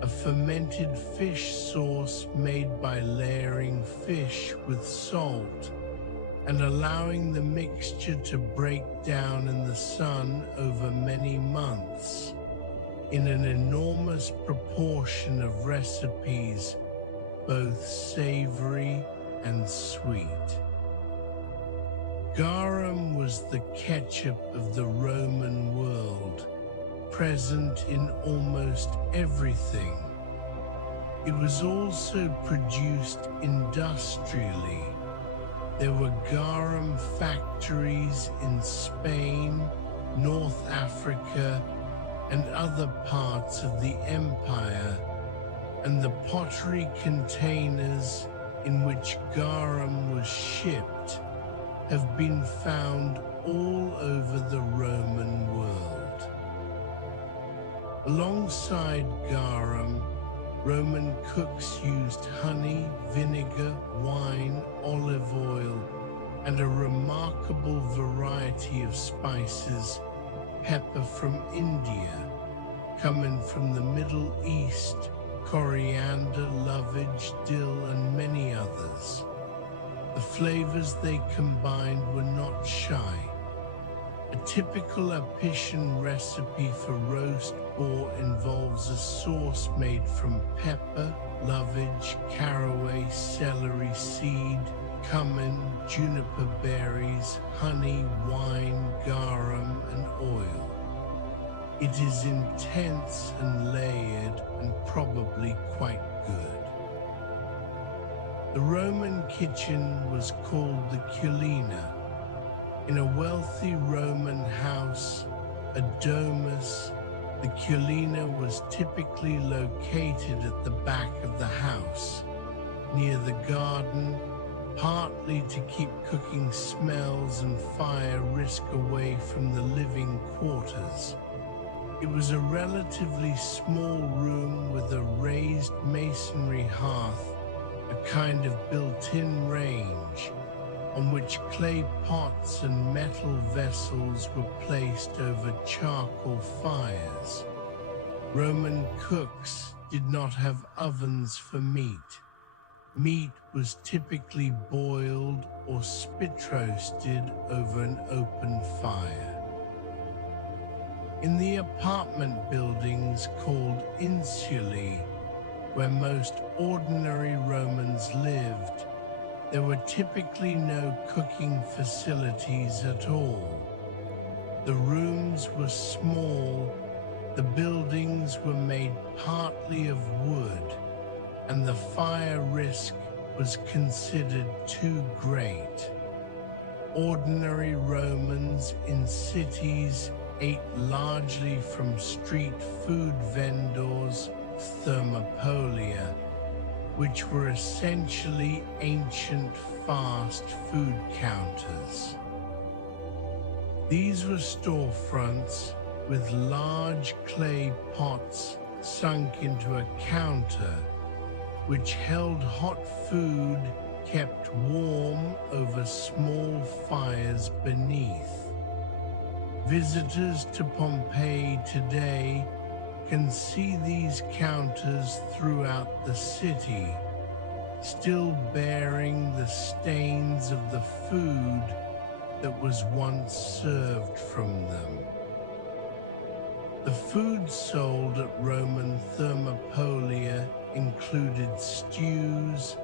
a fermented fish sauce made by layering fish with salt and allowing the mixture to break down in the sun over many months, in an enormous proportion of recipes, both savory and sweet. Garum was the ketchup of the Roman world, present in almost everything. It was also produced industrially. There were garum factories in Spain, North Africa, and other parts of the empire, and the pottery containers in which garum was shipped have been found all over the Roman world. Alongside garum, Roman cooks used honey, vinegar, wine, olive oil, and a remarkable variety of spices, pepper from India, cumin from the Middle East, coriander, lovage, dill, and many others. The flavors they combined were not shy. A typical Apician recipe for roast boar involves a sauce made from pepper, lovage, caraway, celery seed, cumin, juniper berries, honey, wine, garum, and oil. It is intense and layered and probably quite good. The Roman kitchen was called the culina. In a wealthy Roman house, a domus, the culina was typically located at the back of the house, near the garden, partly to keep cooking smells and fire risk away from the living quarters. It was a relatively small room with a raised masonry hearth, a kind of built-in range, on which clay pots and metal vessels were placed over charcoal fires. Roman cooks did not have ovens for meat. Meat was typically boiled or spit roasted over an open fire. In the apartment buildings called insulae, where most ordinary Romans lived, there were typically no cooking facilities at all. The rooms were small, the buildings were made partly of wood, and the fire risk was considered too great. Ordinary Romans in cities ate largely from street food vendors, thermopolia, which were essentially ancient fast food counters. These were storefronts with large clay pots sunk into a counter, which held hot food kept warm over small fires beneath. Visitors to Pompeii today can see these counters throughout the city, still bearing the stains of the food that was once served from them. The food sold at Roman thermopolia included stews,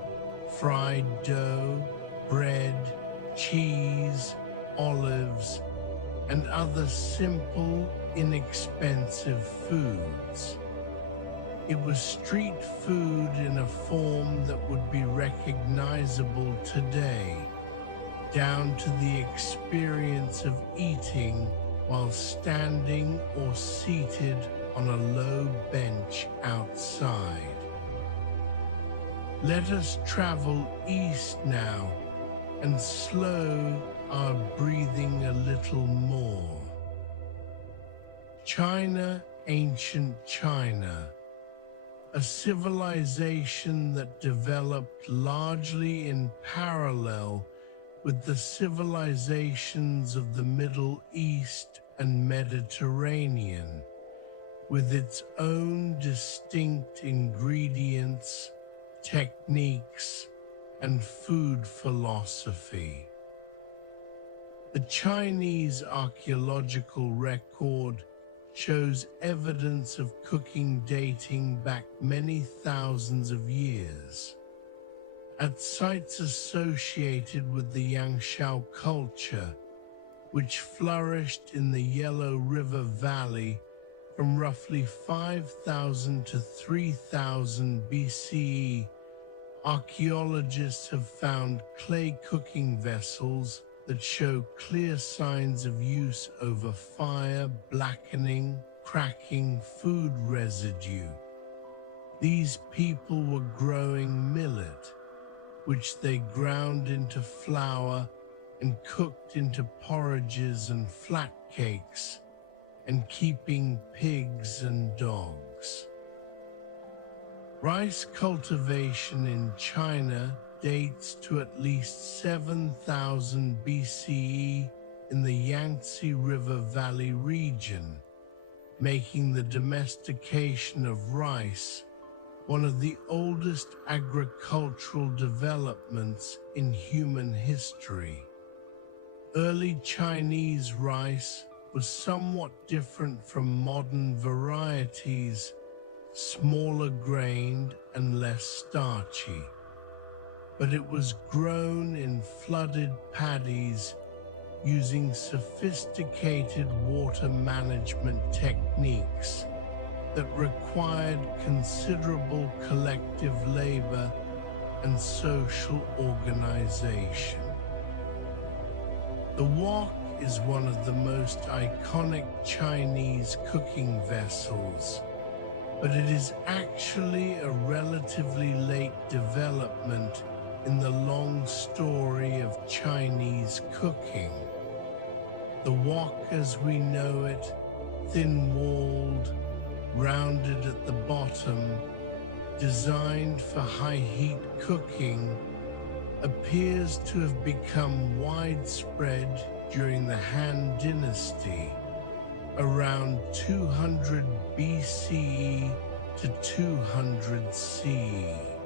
fried dough, bread, cheese, olives, and other simple, inexpensive foods. It was street food in a form that would be recognizable today, down to the experience of eating while standing or seated on a low bench outside. Let us travel east now and slow our breathing a little more. China, ancient China, a civilization that developed largely in parallel with the civilizations of the Middle East and Mediterranean, with its own distinct ingredients, techniques, and food philosophy. The Chinese archaeological record shows evidence of cooking dating back many thousands of years. At sites associated with the Yangshao culture, which flourished in the Yellow River Valley from roughly 5,000 to 3,000 BCE, archaeologists have found clay cooking vessels that show clear signs of use over fire, blackening, cracking food residue. These people were growing millet, which they ground into flour and cooked into porridges and flat cakes, and keeping pigs and dogs. Rice cultivation in China dates to at least 7,000 BCE in the Yangtze River Valley region, making the domestication of rice one of the oldest agricultural developments in human history. Early Chinese rice was somewhat different from modern varieties, smaller grained and less starchy. But it was grown in flooded paddies using sophisticated water management techniques that required considerable collective labor and social organization. The wok is one of the most iconic Chinese cooking vessels, but it is actually a relatively late development in the long story of Chinese cooking. The wok as we know it, thin-walled, rounded at the bottom, designed for high-heat cooking, appears to have become widespread during the Han Dynasty, around 200 BCE to 200 CE.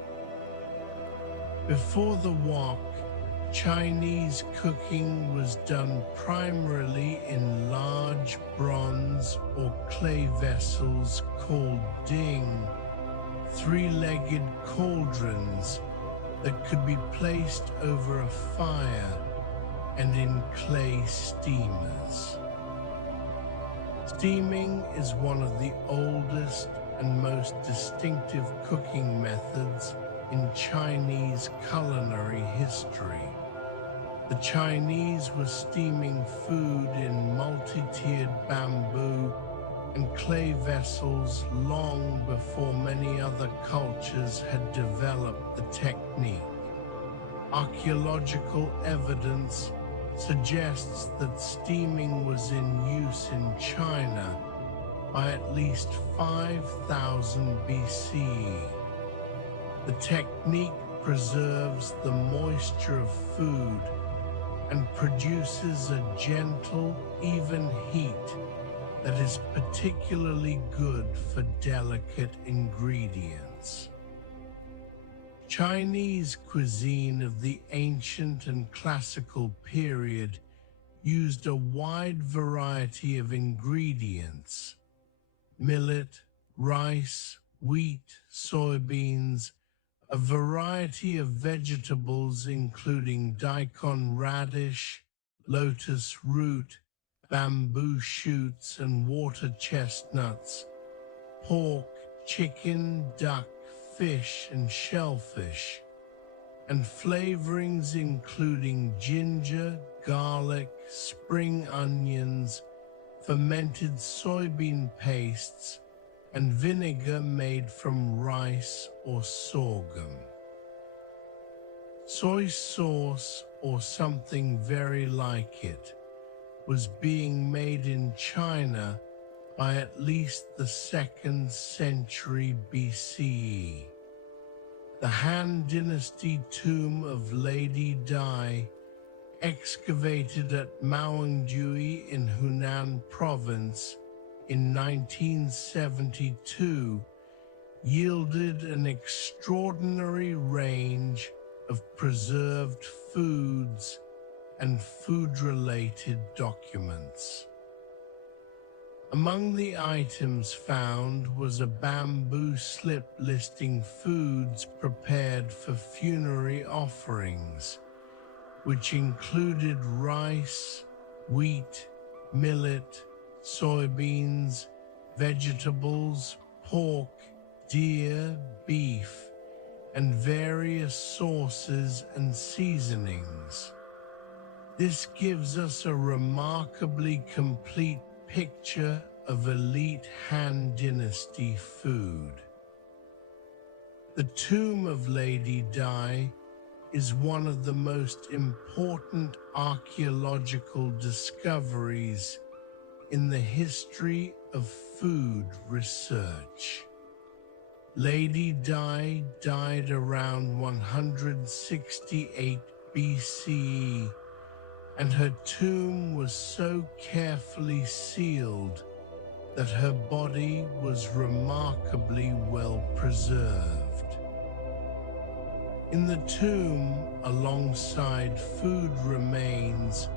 Before the wok, Chinese cooking was done primarily in large bronze or clay vessels called ding, three-legged cauldrons that could be placed over a fire and in clay steamers. Steaming is one of the oldest and most distinctive cooking methods in Chinese culinary history. The Chinese were steaming food in multi-tiered bamboo and clay vessels long before many other cultures had developed the technique. Archaeological evidence suggests that steaming was in use in China by at least 5000 BCE. The technique preserves the moisture of food and produces a gentle, even heat that is particularly good for delicate ingredients. Chinese cuisine of the ancient and classical period used a wide variety of ingredients: millet, rice, wheat, soybeans, a variety of vegetables including daikon radish, lotus root, bamboo shoots and water chestnuts, pork, chicken, duck, fish and shellfish, and flavorings including ginger, garlic, spring onions, fermented soybean pastes, and vinegar made from rice or sorghum. Soy sauce, or something very like it, was being made in China by at least the 2nd century BCE. The Han Dynasty tomb of Lady Dai, excavated at Maungdui in Hunan province in 1972, yielded an extraordinary range of preserved foods and food-related documents. Among the items found was a bamboo slip listing foods prepared for funerary offerings, which included rice, wheat, millet, soybeans, vegetables, pork, deer, beef, and various sauces and seasonings. This gives us a remarkably complete picture of elite Han Dynasty food. The tomb of Lady Dai is one of the most important archaeological discoveries in the history of food research. Lady Dai died around 168 BCE, and her tomb was so carefully sealed that her body was remarkably well preserved. In the tomb, alongside food remains,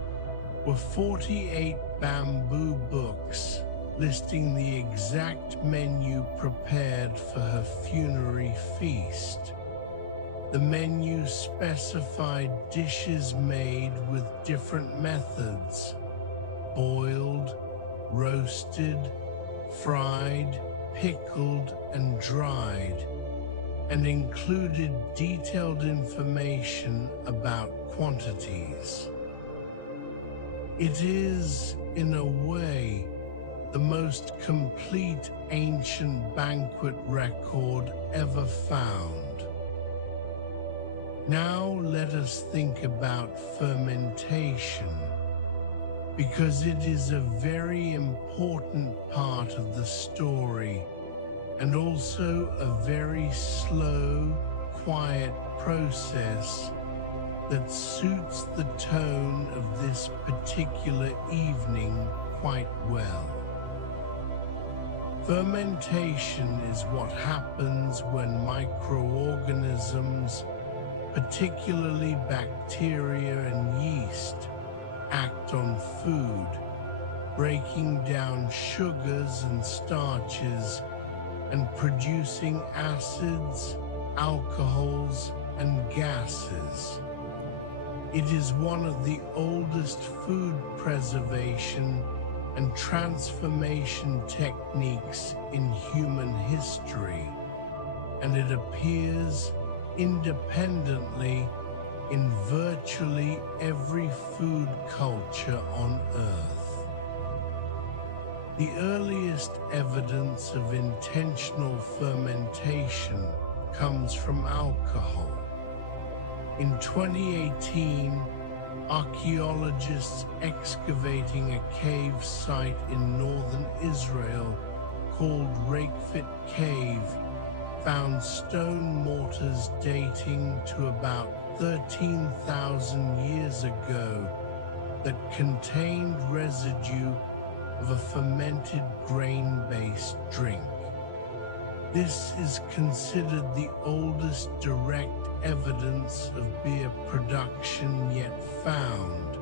were 48 bamboo books listing the exact menu prepared for her funerary feast. The menu specified dishes made with different methods: boiled, roasted, fried, pickled, and dried, and included detailed information about quantities. It is, in a way, the most complete ancient banquet record ever found. Now let us think about fermentation, because it is a very important part of the story, and also a very slow, quiet process that suits the tone of this particular evening quite well. Fermentation is what happens when microorganisms, particularly bacteria and yeast, act on food, breaking down sugars and starches and producing acids, alcohols, and gases. It is one of the oldest food preservation and transformation techniques in human history, and it appears independently in virtually every food culture on Earth. The earliest evidence of intentional fermentation comes from alcohol. In 2018, archaeologists excavating a cave site in northern Israel called Rakefit Cave found stone mortars dating to about 13,000 years ago that contained residue of a fermented grain-based drink. This is considered the oldest direct evidence of beer production yet found,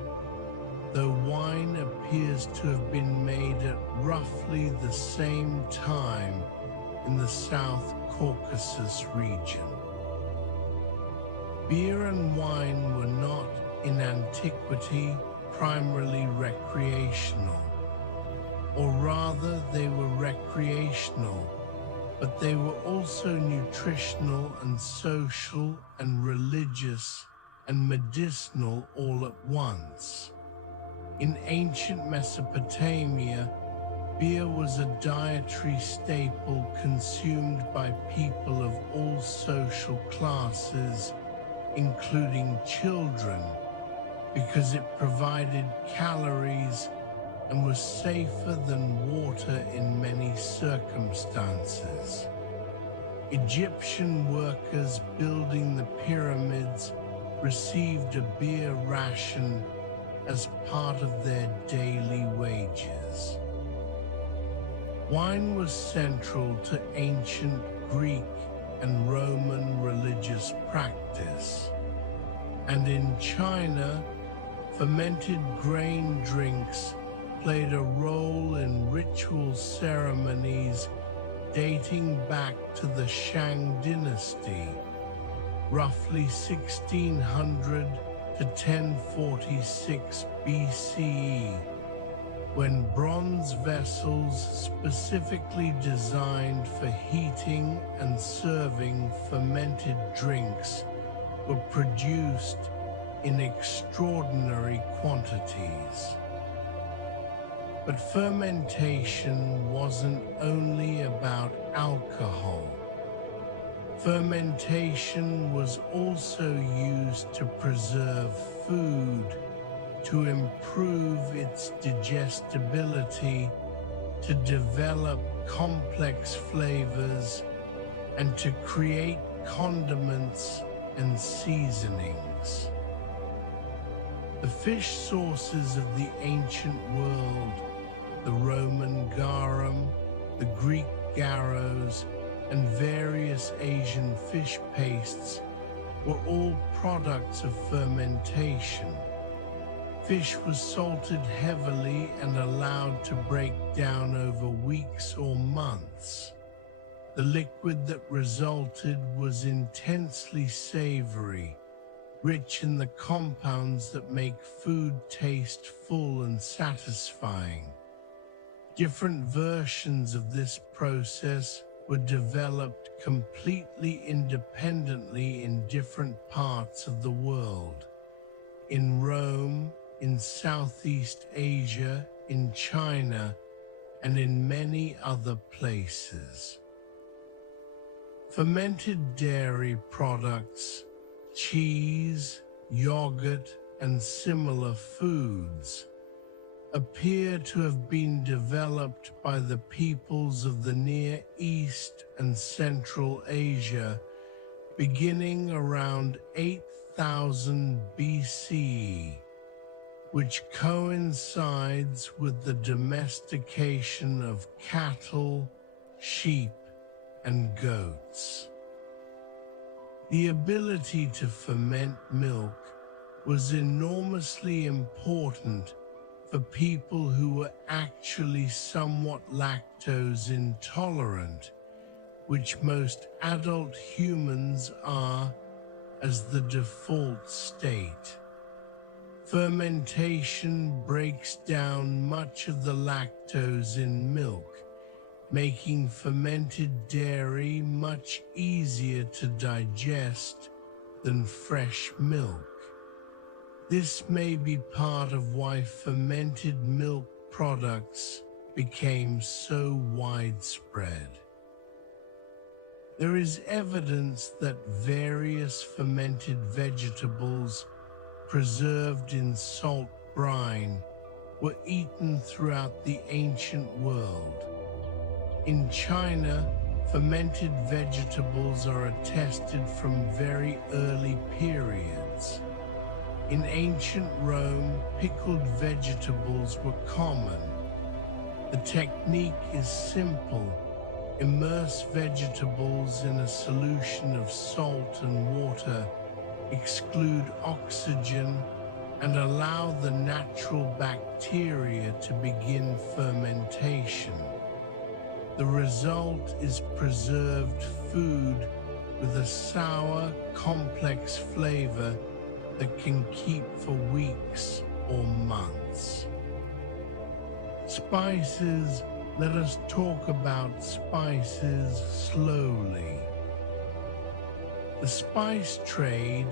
though wine appears to have been made at roughly the same time in the South Caucasus region. Beer and wine were not, in antiquity, primarily recreational, or rather they were recreational, but they were also nutritional and social and religious and medicinal all at once. In ancient Mesopotamia, beer was a dietary staple consumed by people of all social classes, including children, because it provided calories and was safer than water in many circumstances. Egyptian workers building the pyramids received a beer ration as part of their daily wages. Wine was central to ancient Greek and Roman religious practice, and in China, fermented grain drinks played a role in ritual ceremonies dating back to the Shang dynasty, roughly 1600 to 1046 BCE, when bronze vessels specifically designed for heating and serving fermented drinks were produced in extraordinary quantities. But fermentation wasn't only about alcohol. Fermentation was also used to preserve food, to improve its digestibility, to develop complex flavors, and to create condiments and seasonings. The fish sources of the ancient world, the Roman garum, the Greek gyros, and various Asian fish pastes, were all products of fermentation. Fish was salted heavily and allowed to break down over weeks or months. The liquid that resulted was intensely savory, rich in the compounds that make food taste full and satisfying. Different versions of this process were developed completely independently in different parts of the world. In Rome, in Southeast Asia, in China, and in many other places. Fermented dairy products, cheese, yogurt, and similar foods appear to have been developed by the peoples of the Near East and Central Asia beginning around 8000 BCE, which coincides with the domestication of cattle, sheep, and goats. The ability to ferment milk was enormously important for people who were actually somewhat lactose intolerant, which most adult humans are as the default state. Fermentation breaks down much of the lactose in milk, making fermented dairy much easier to digest than fresh milk. This may be part of why fermented milk products became so widespread. There is evidence that various fermented vegetables preserved in salt brine were eaten throughout the ancient world. In China, fermented vegetables are attested from very early periods. In ancient Rome, pickled vegetables were common. The technique is simple. Immerse vegetables in a solution of salt and water, exclude oxygen, and allow the natural bacteria to begin fermentation. The result is preserved food with a sour, complex flavor that can keep for weeks or months. Spices. Let us talk about spices slowly. The spice trade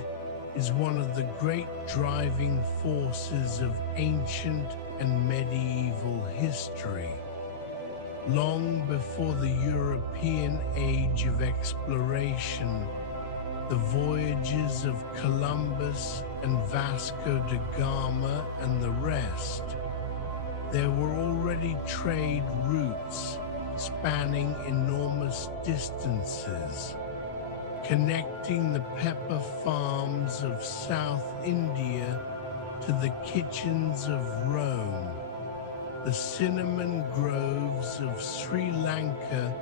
is one of the great driving forces of ancient and medieval history. Long before the European age of exploration, the voyages of Columbus and Vasco da Gama and the rest, there were already trade routes spanning enormous distances, connecting the pepper farms of South India to the kitchens of Rome, the cinnamon groves of Sri Lanka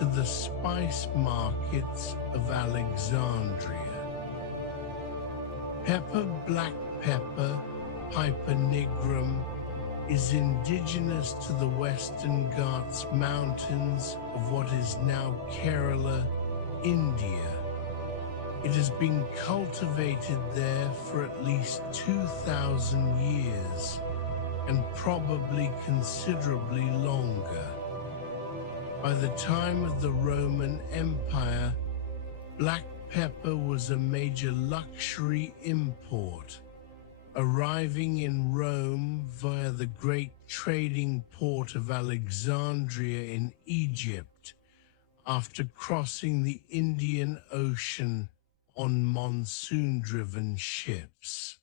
to the spice markets of Alexandria. Black pepper, Piper nigrum, is indigenous to the Western Ghats mountains of what is now Kerala, India. It has been cultivated there for at least 2,000 years, and probably considerably longer. By the time of the Roman Empire, black pepper was a major luxury import, arriving in Rome via the great trading port of Alexandria in Egypt after crossing the Indian Ocean on monsoon-driven ships.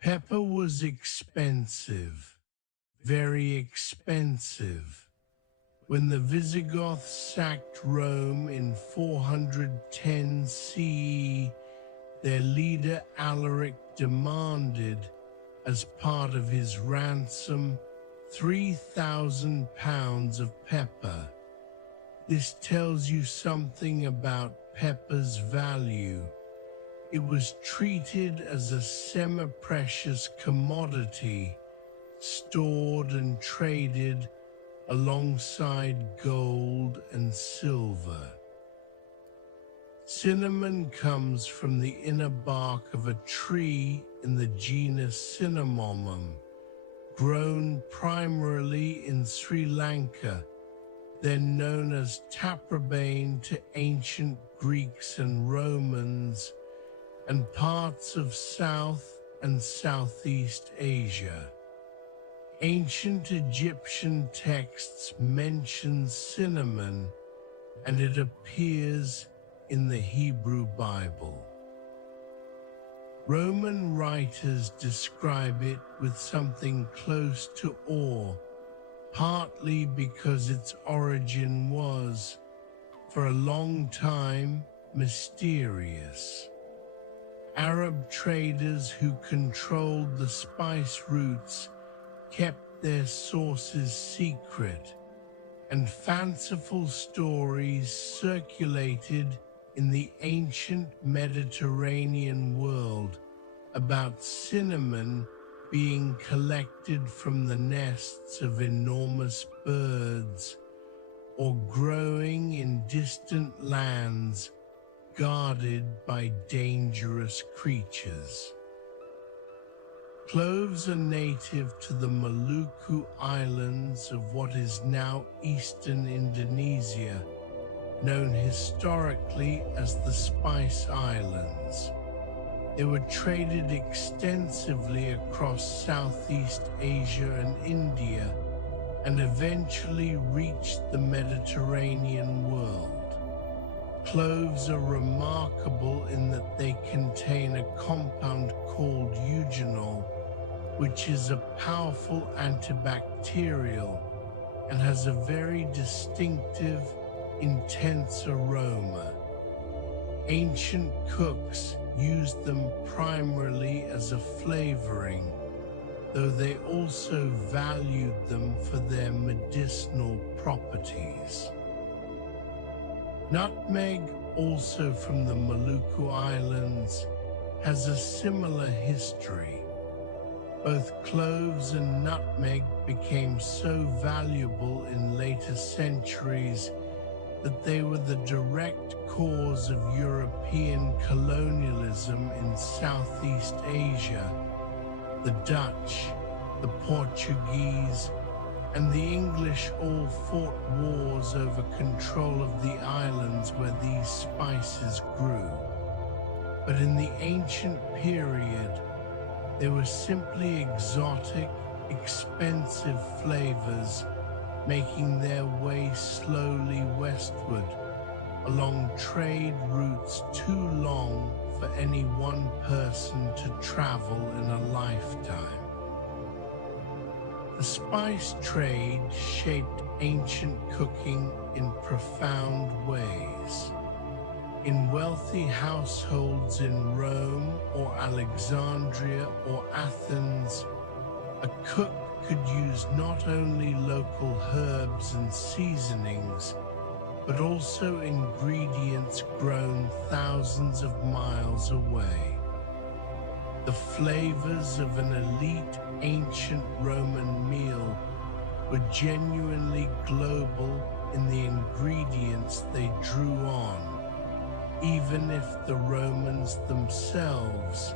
Pepper was expensive, very expensive. When the Visigoths sacked Rome in 410 CE, their leader Alaric demanded, as part of his ransom, 3,000 pounds of pepper. This tells you something about pepper's value. It was treated as a semi-precious commodity, stored and traded alongside gold and silver. Cinnamon comes from the inner bark of a tree in the genus Cinnamomum, grown primarily in Sri Lanka, then known as taprobane to ancient Greeks and Romans, and parts of South and Southeast Asia. Ancient Egyptian texts mention cinnamon, and it appears in the Hebrew Bible. Roman writers describe it with something close to awe, partly because its origin was, for a long time, mysterious. Arab traders who controlled the spice routes kept their sources secret, and fanciful stories circulated in the ancient Mediterranean world about cinnamon being collected from the nests of enormous birds or growing in distant lands guarded by dangerous creatures. Cloves are native to the Maluku Islands of what is now eastern Indonesia, known historically as the Spice Islands. They were traded extensively across Southeast Asia and India and eventually reached the Mediterranean world. Cloves are remarkable in that they contain a compound called eugenol, which is a powerful antibacterial and has a very distinctive, intense aroma. Ancient cooks used them primarily as a flavoring, though they also valued them for their medicinal properties. Nutmeg, also from the Maluku Islands, has a similar history. Both cloves and nutmeg became so valuable in later centuries that they were the direct cause of European colonialism in Southeast Asia. The Dutch, the Portuguese, and the English all fought wars over control of the islands where these spices grew. But in the ancient period, they were simply exotic, expensive flavors making their way slowly westward along trade routes too long for any one person to travel in a lifetime. The spice trade shaped ancient cooking in profound ways. In wealthy households in Rome or Alexandria or Athens, a cook could use not only local herbs and seasonings, but also ingredients grown thousands of miles away. The flavors of an elite ancient Roman meal were genuinely global in the ingredients they drew on, even if the Romans themselves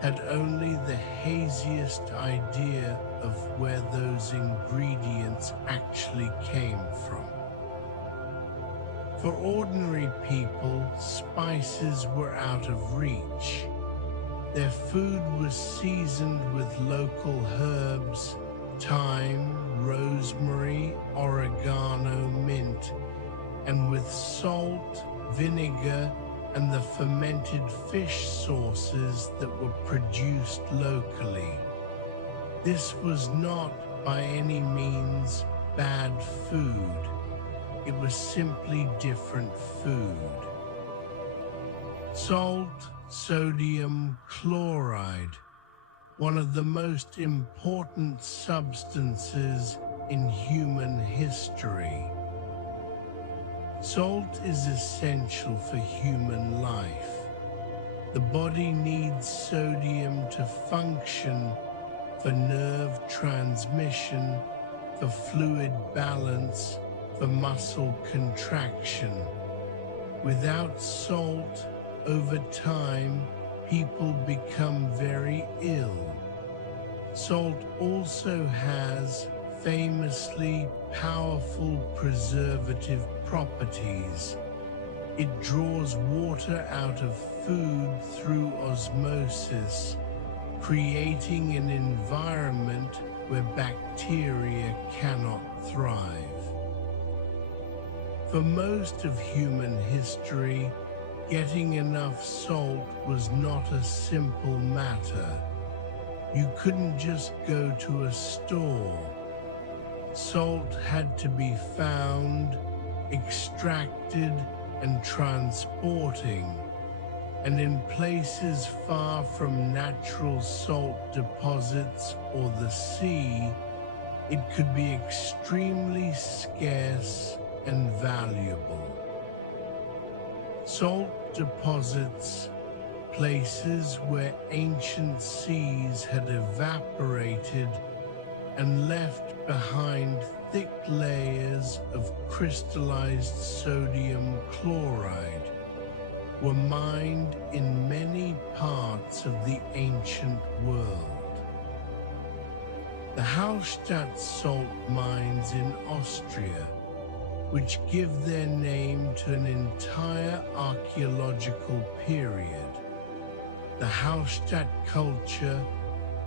had only the haziest idea of where those ingredients actually came from. For ordinary people, spices were out of reach. Their food was seasoned with local herbs, thyme, rosemary, oregano, mint, and with salt, vinegar, and the fermented fish sauces that were produced locally. This was not by any means bad food. It was simply different food. Salt, sodium chloride, one of the most important substances in human history. Salt is essential for human life. The body needs sodium to function, for nerve transmission, for fluid balance, for muscle contraction. Without salt, over time, people become very ill. Salt also has famously powerful preservative properties. It draws water out of food through osmosis, creating an environment where bacteria cannot thrive. For most of human history, getting enough salt was not a simple matter. You couldn't just go to a store. Salt had to be found, extracted, and transporting. And in places far from natural salt deposits or the sea, it could be extremely scarce and valuable. Salt deposits, places where ancient seas had evaporated and left behind thick layers of crystallized sodium chloride, were mined in many parts of the ancient world. The Hallstatt salt mines in Austria, which give their name to an entire archaeological period, the Hallstatt culture,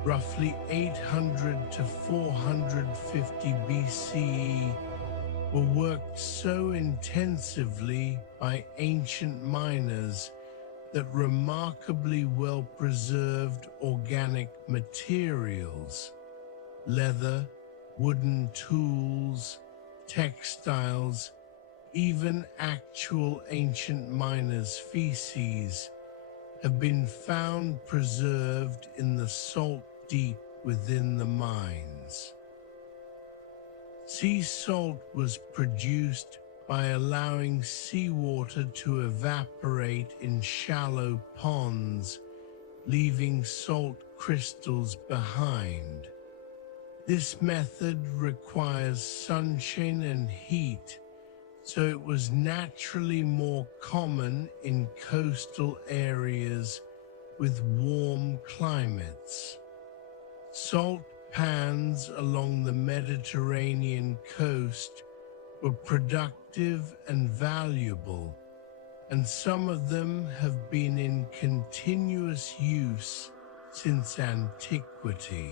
roughly 800 to 450 BCE, were worked so intensively by ancient miners that remarkably well-preserved organic materials, leather, wooden tools, textiles, even actual ancient miners' feces have been found preserved in the salt deep within the mines. Sea salt was produced by allowing seawater to evaporate in shallow ponds, leaving salt crystals behind. This method requires sunshine and heat, so it was naturally more common in coastal areas with warm climates. Salt pans along the Mediterranean coast were productive and valuable, and some of them have been in continuous use since antiquity.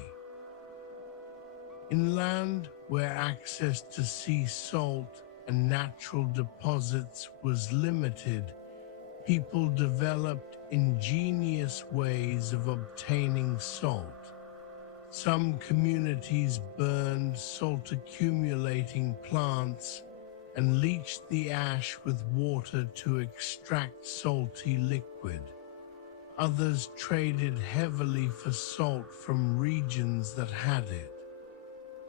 In land where access to sea salt and natural deposits was limited, people developed ingenious ways of obtaining salt. Some communities burned salt-accumulating plants and leached the ash with water to extract salty liquid. Others traded heavily for salt from regions that had it.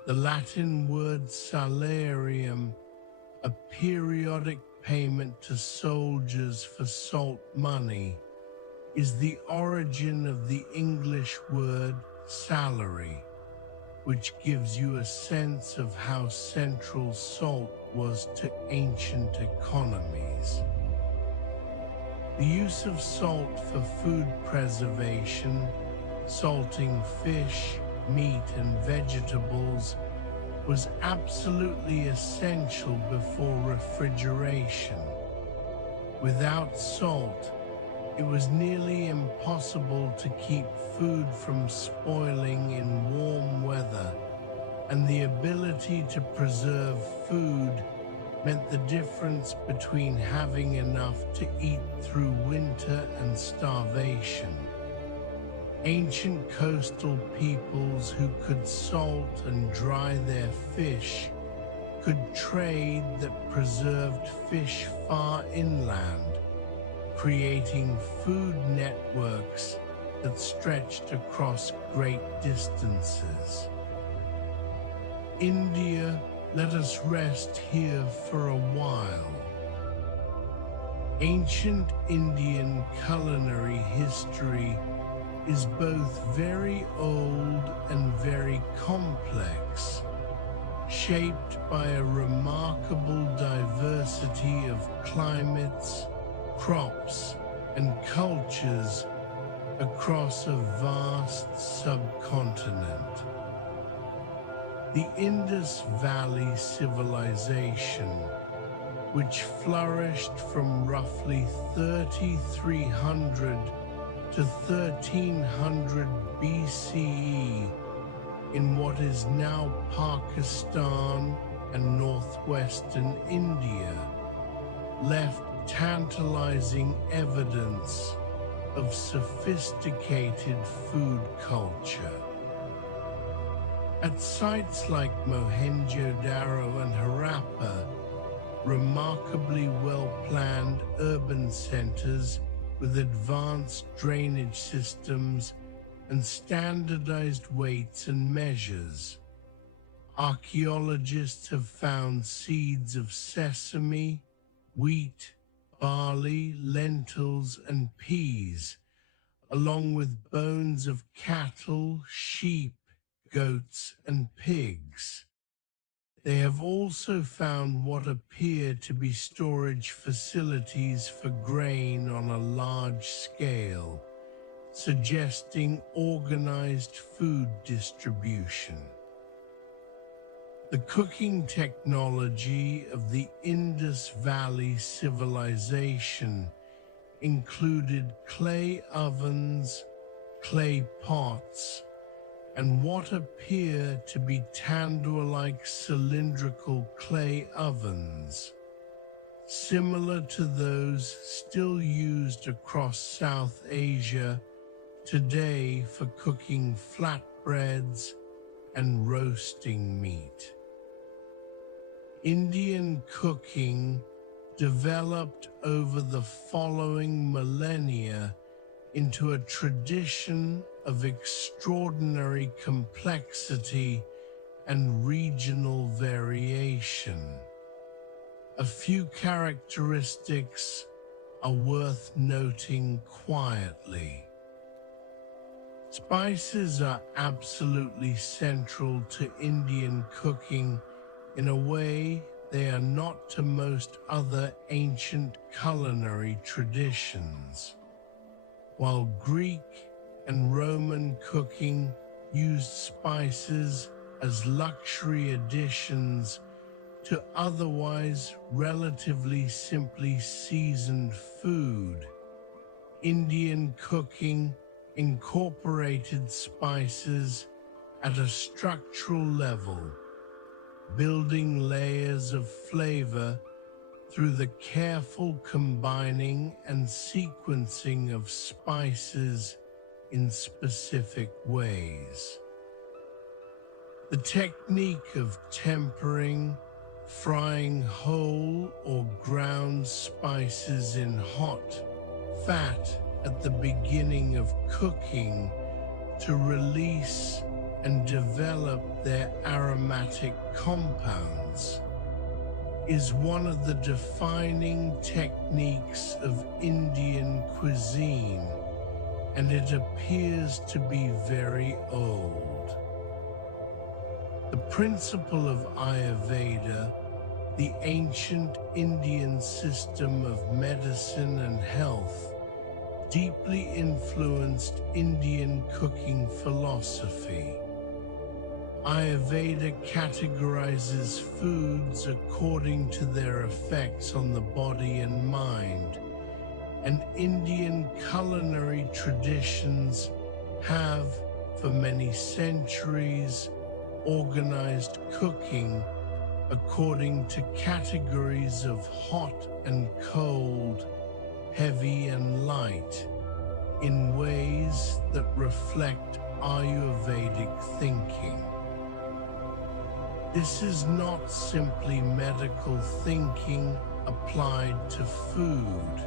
The Latin word salarium, a periodic payment to soldiers for salt money, is the origin of the English word salary, which gives you a sense of how central salt was to ancient economies. The use of salt for food preservation, salting fish, meat, and vegetables, was absolutely essential before refrigeration. Without salt, it was nearly impossible to keep food from spoiling in warm weather, and the ability to preserve food meant the difference between having enough to eat through winter and starvation. Ancient coastal peoples who could salt and dry their fish could trade that preserved fish far inland, creating food networks that stretched across great distances. India, let us rest here for a while. Ancient Indian culinary history is both very old and very complex, shaped by a remarkable diversity of climates, crops, and cultures across a vast subcontinent. The Indus Valley Civilization, which flourished from roughly 3300 to 1300 BCE in what is now Pakistan and northwestern India, left tantalizing evidence of sophisticated food culture. At sites like Mohenjo-Daro and Harappa, remarkably well-planned urban centers with advanced drainage systems and standardized weights and measures. Archaeologists have found seeds of sesame, wheat, barley, lentils, and peas, along with bones of cattle, sheep, goats, and pigs. They have also found what appear to be storage facilities for grain on a large scale, suggesting organized food distribution. The cooking technology of the Indus Valley Civilization included clay ovens, clay pots, and what appear to be tandoor-like cylindrical clay ovens, similar to those still used across South Asia today for cooking flatbreads and roasting meat. Indian cooking developed over the following millennia into a tradition of extraordinary complexity and regional variation. A few characteristics are worth noting quietly. Spices are absolutely central to Indian cooking in a way they are not to most other ancient culinary traditions. While Greek and Roman cooking used spices as luxury additions to otherwise relatively simply seasoned food, Indian cooking incorporated spices at a structural level, building layers of flavor through the careful combining and sequencing of spices in specific ways. The technique of tempering, frying whole or ground spices in hot fat at the beginning of cooking to release and develop their aromatic compounds is one of the defining techniques of Indian cuisine, and it appears to be very old. The principle of Ayurveda, the ancient Indian system of medicine and health, deeply influenced Indian cooking philosophy. Ayurveda categorizes foods according to their effects on the body and mind, and Indian culinary traditions have, for many centuries, organized cooking according to categories of hot and cold, heavy and light, in ways that reflect Ayurvedic thinking. This is not simply medical thinking applied to food.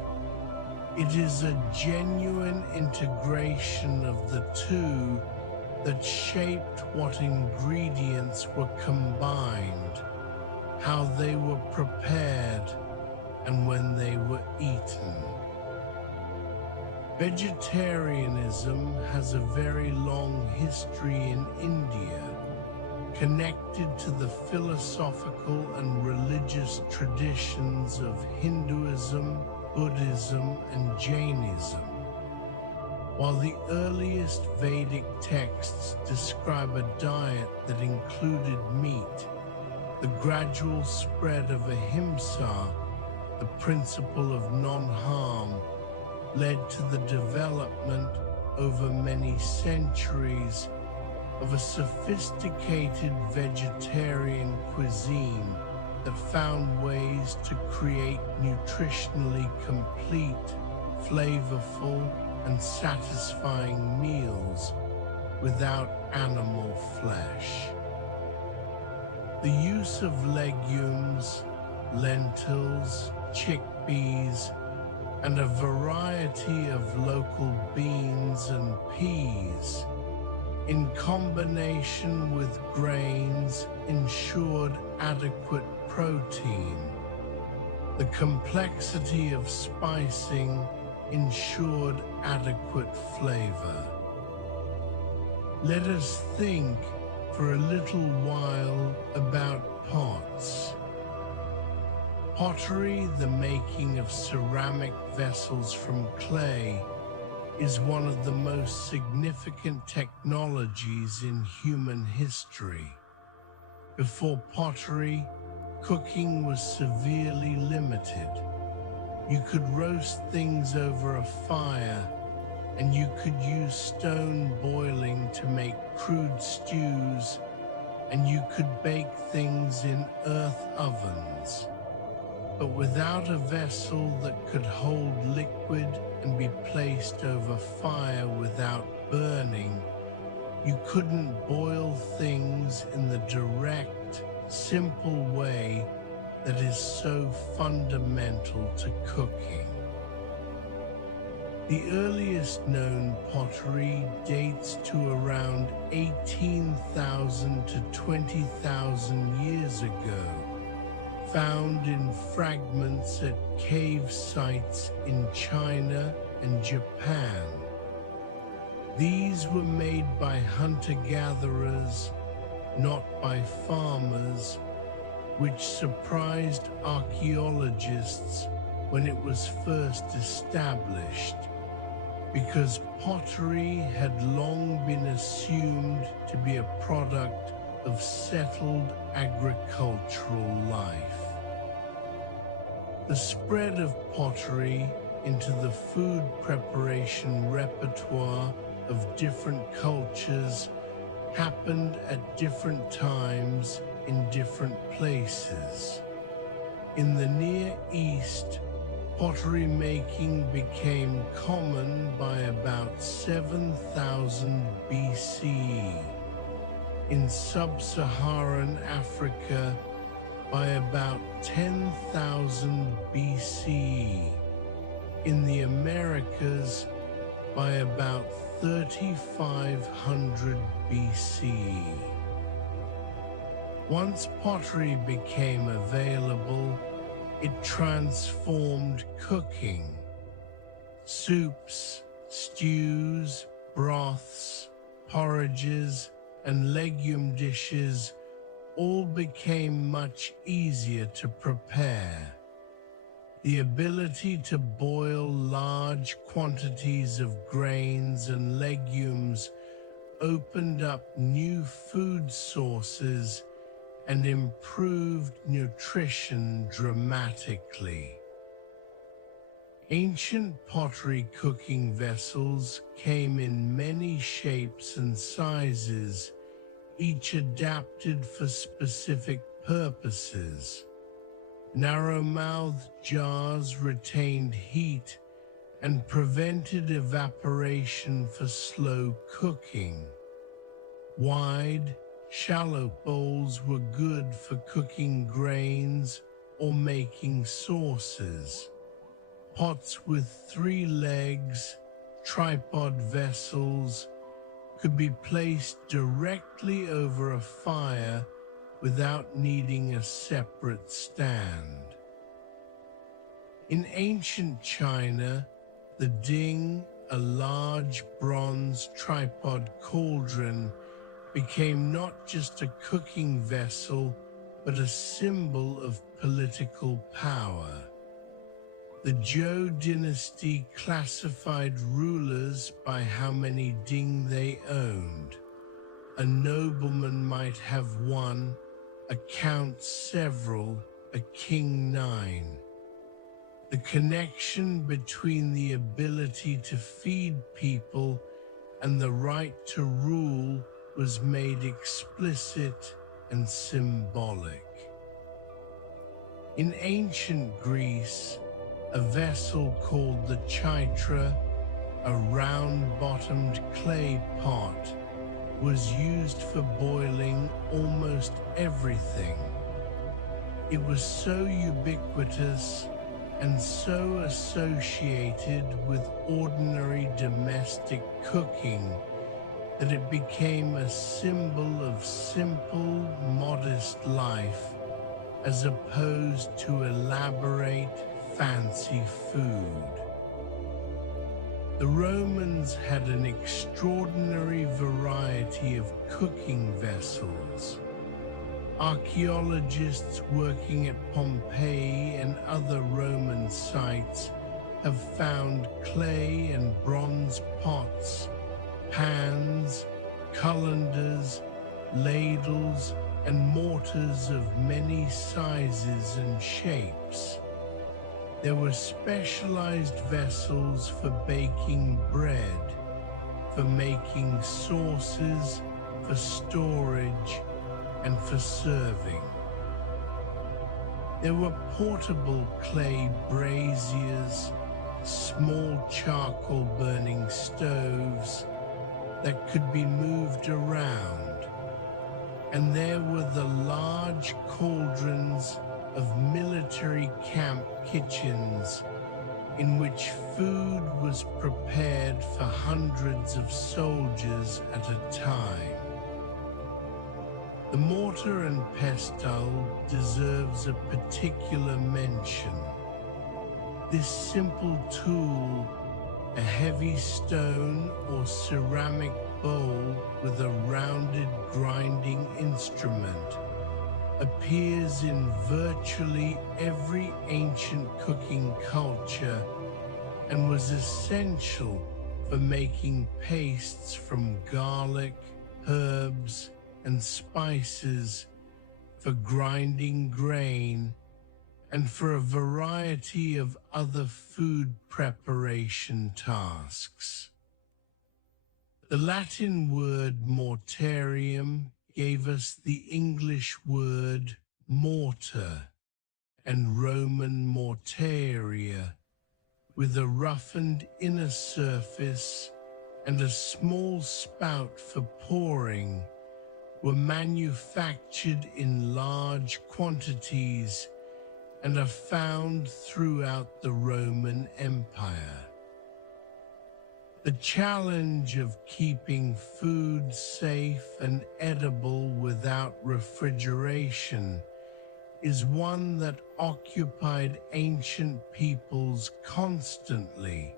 It is a genuine integration of the two that shaped what ingredients were combined, how they were prepared, and when they were eaten. Vegetarianism has a very long history in India, connected to the philosophical and religious traditions of Hinduism, Buddhism, and Jainism. While the earliest Vedic texts describe a diet that included meat, the gradual spread of ahimsa, the principle of non-harm, led to the development over many centuries of a sophisticated vegetarian cuisine that found ways to create nutritionally complete, flavorful, and satisfying meals without animal flesh. The use of legumes, lentils, chickpeas, and a variety of local beans and peas, in combination with grains, ensured adequate protein. The complexity of spicing ensured adequate flavor. Let us think for a little while about pots. Pottery, the making of ceramic vessels from clay, is one of the most significant technologies in human history. Before pottery, cooking was severely limited. You could roast things over a fire, and you could use stone boiling to make crude stews, and you could bake things in earth ovens. But without a vessel that could hold liquid and be placed over fire without burning, you couldn't boil things in the direct, simple way that is so fundamental to cooking. The earliest known pottery dates to around 18,000 to 20,000 years ago, found in fragments at cave sites in China and Japan. These were made by hunter-gatherers, not by farmers, which surprised archaeologists when it was first established, because pottery had long been assumed to be a product of settled agricultural life. The spread of pottery into the food preparation repertoire of different cultures happened at different times in different places. In the Near East, pottery making became common by about 7,000 BCE. In sub-Saharan Africa, by about 10,000 BCE. In the Americas, by about 3,500 BCE. Once pottery became available, it transformed cooking. Soups, stews, broths, porridges, and legume dishes all became much easier to prepare. The ability to boil large quantities of grains and legumes opened up new food sources and improved nutrition dramatically. Ancient pottery cooking vessels came in many shapes and sizes, each adapted for specific purposes. Narrow-mouthed jars retained heat and prevented evaporation for slow cooking. Wide, shallow bowls were good for cooking grains or making sauces. Pots with 3 legs, tripod vessels, could be placed directly over a fire without needing a separate stand. In ancient China, the ding, a large bronze tripod cauldron, became not just a cooking vessel, but a symbol of political power. The Zhou dynasty classified rulers by how many ding they owned. A nobleman might have 1, a count several, a king 9. The connection between the ability to feed people and the right to rule was made explicit and symbolic. In ancient Greece, a vessel called the chaitra, a round-bottomed clay pot, was used for boiling almost everything. It was so ubiquitous and so associated with ordinary domestic cooking that it became a symbol of simple, modest life as opposed to elaborate, fancy food. The Romans had an extraordinary variety of cooking vessels. Archaeologists working at Pompeii and other Roman sites have found clay and bronze pots, pans, colanders, ladles, and mortars of many sizes and shapes. There were specialized vessels for baking bread, for making sauces, for storage, and for serving. There were portable clay braziers, small charcoal burning stoves that could be moved around, and there were the large cauldrons of military camp kitchens in which food was prepared for hundreds of soldiers at a time. The mortar and pestle deserves a particular mention. This simple tool, a heavy stone or ceramic bowl with a rounded grinding instrument, appears in virtually every ancient cooking culture and was essential for making pastes from garlic, herbs, and spices, for grinding grain, and for a variety of other food preparation tasks. The Latin word mortarium gave us the English word mortar, and Roman mortaria, with a roughened inner surface and a small spout for pouring, were manufactured in large quantities and are found throughout the Roman Empire. The challenge of keeping food safe and edible without refrigeration is one that occupied ancient peoples constantly,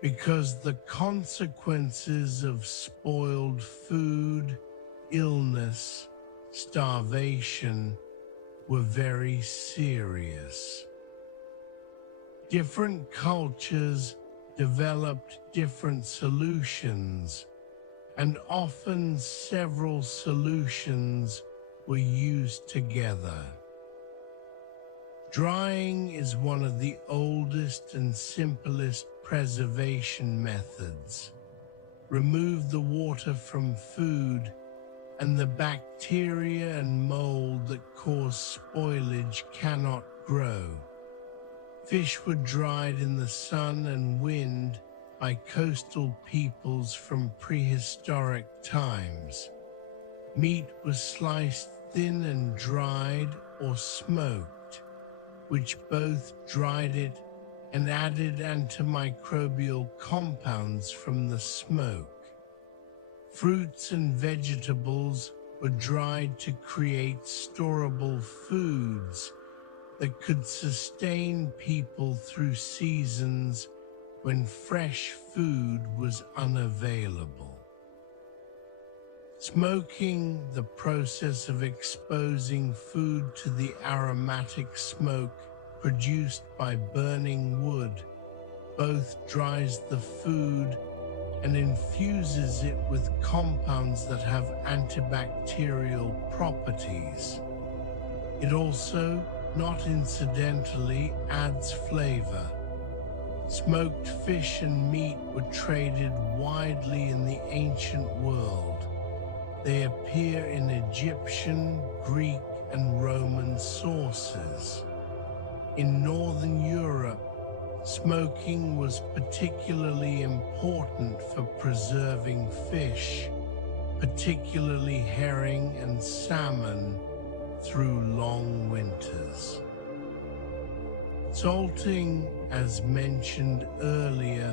because the consequences of spoiled food, illness, starvation were very serious. Different cultures developed different solutions, and often several solutions were used together. Drying is one of the oldest and simplest preservation methods. Remove the water from food, and the bacteria and mold that cause spoilage cannot grow. Fish were dried in the sun and wind by coastal peoples from prehistoric times. Meat was sliced thin and dried or smoked, which both dried it and added antimicrobial compounds from the smoke. Fruits and vegetables were dried to create storable foods that could sustain people through seasons when fresh food was unavailable. Smoking, the process of exposing food to the aromatic smoke produced by burning wood, both dries the food and infuses it with compounds that have antibacterial properties. It also, not incidentally, adds flavor. Smoked fish and meat were traded widely in the ancient world. They appear in Egyptian, Greek, and Roman sources. In Northern Europe, smoking was particularly important for preserving fish, particularly herring and salmon, through long winters. Salting, as mentioned earlier,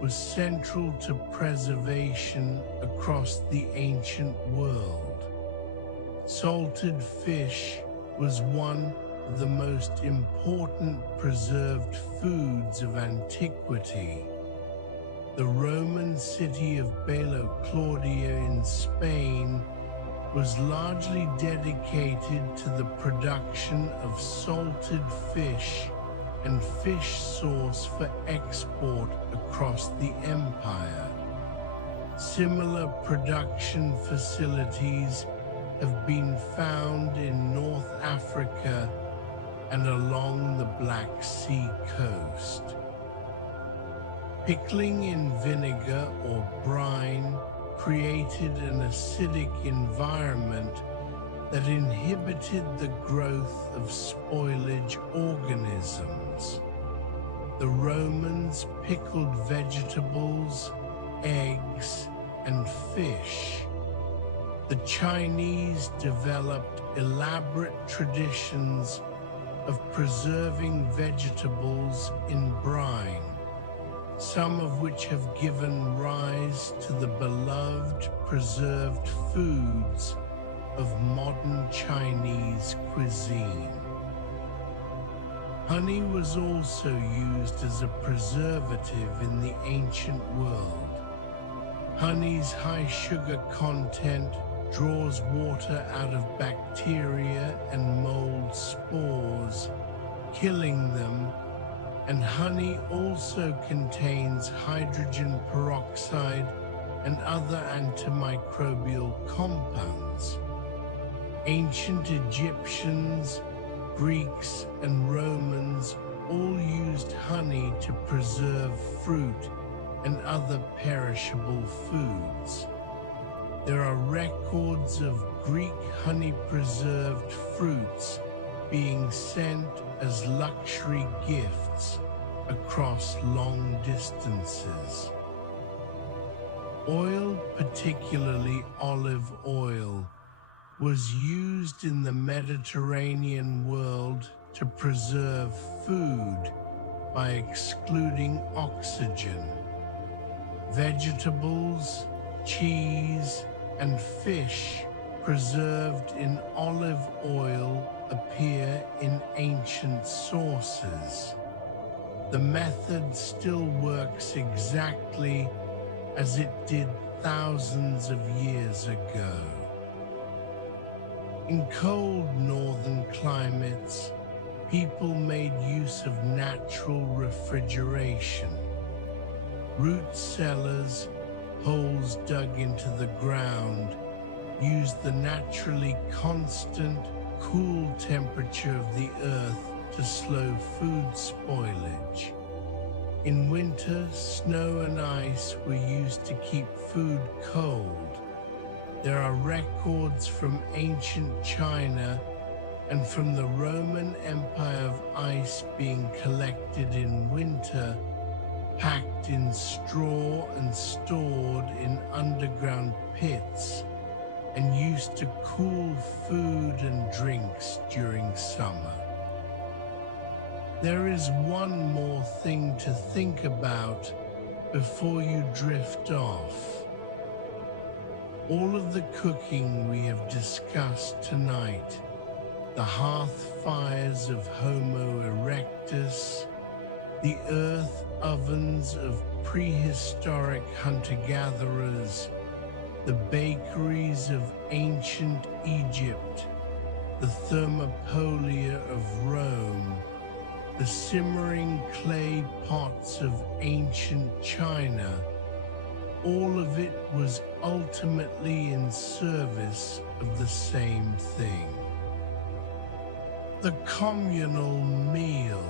was central to preservation across the ancient world. Salted fish was one of the most important preserved foods of antiquity. The Roman city of Belo Claudia in Spain was largely dedicated to the production of salted fish and fish sauce for export across the empire. Similar production facilities have been found in North Africa and along the Black Sea coast. Pickling in vinegar or brine created an acidic environment that inhibited the growth of spoilage organisms. The Romans pickled vegetables, eggs, and fish. The Chinese developed elaborate traditions of preserving vegetables in brine, some of which have given rise to the beloved preserved foods of modern Chinese cuisine. Honey was also used as a preservative in the ancient world. Honey's high sugar content draws water out of bacteria and mold spores, killing them, and honey also contains hydrogen peroxide and other antimicrobial compounds. Ancient Egyptians, Greeks, and Romans all used honey to preserve fruit and other perishable foods. There are records of Greek honey-preserved fruits being sent as luxury gifts across long distances. Oil, particularly olive oil, was used in the Mediterranean world to preserve food by excluding oxygen. Vegetables, cheese, and fish preserved in olive oil appear in ancient sources. The method still works exactly as it did thousands of years ago. In cold northern climates, people made use of natural refrigeration. Root cellars, holes dug into the ground, used the naturally constant, cool temperature of the earth to slow food spoilage. In winter, snow and ice were used to keep food cold. There are records from ancient China and from the Roman Empire of ice being collected in winter, packed in straw and stored in underground pits, and used to cool food and drinks during summer. There is one more thing to think about before you drift off. All of the cooking we have discussed tonight, the hearth fires of Homo erectus, the earth ovens of prehistoric hunter-gatherers, the bakeries of ancient Egypt, the thermopolia of Rome, the simmering clay pots of ancient China, all of it was ultimately in service of the same thing. The communal meal.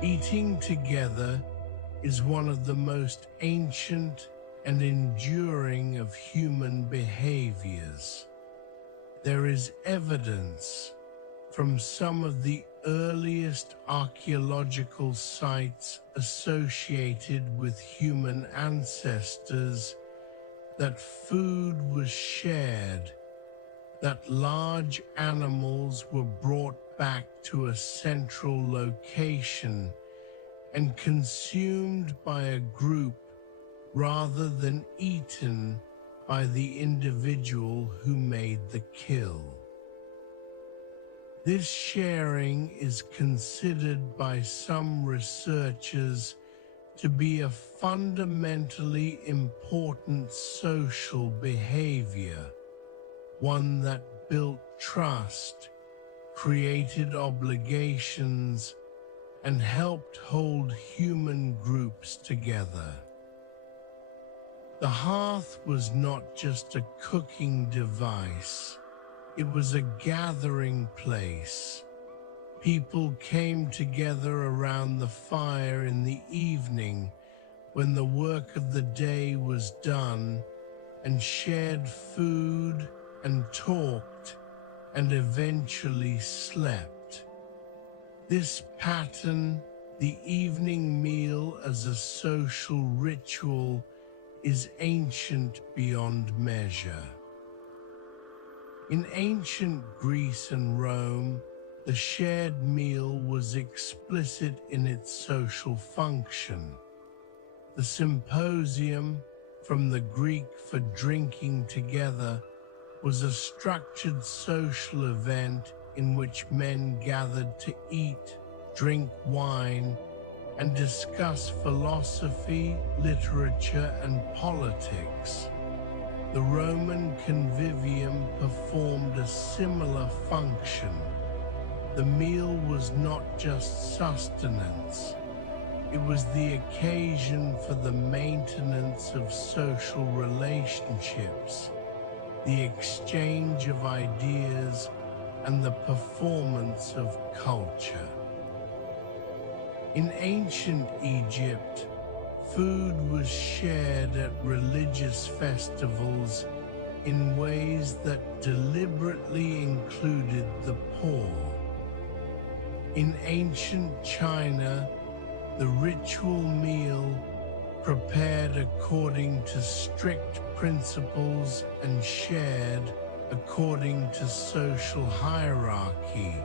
Eating together is one of the most ancient and enduring of human behaviors. There is evidence from some of the earliest archaeological sites associated with human ancestors that food was shared, that large animals were brought back to a central location and consumed by a group rather than eaten by the individual who made the kill. This sharing is considered by some researchers to be a fundamentally important social behavior, one that built trust, created obligations, and helped hold human groups together. The hearth was not just a cooking device. It was a gathering place, People came together around the fire in the evening when the work of the day was done, and shared food and talked and eventually slept. This pattern, the evening meal as a social ritual, is ancient beyond measure. In ancient Greece and Rome, the shared meal was explicit in its social function. The symposium, from the Greek for drinking together, was a structured social event in which men gathered to eat, drink wine, and discuss philosophy, literature, and politics. The Roman convivium performed a similar function. The meal was not just sustenance. It was the occasion for the maintenance of social relationships, the exchange of ideas, and the performance of culture. In ancient Egypt, food was shared at religious festivals in ways that deliberately included the poor. In ancient China, the ritual meal, prepared according to strict principles and shared according to social hierarchy,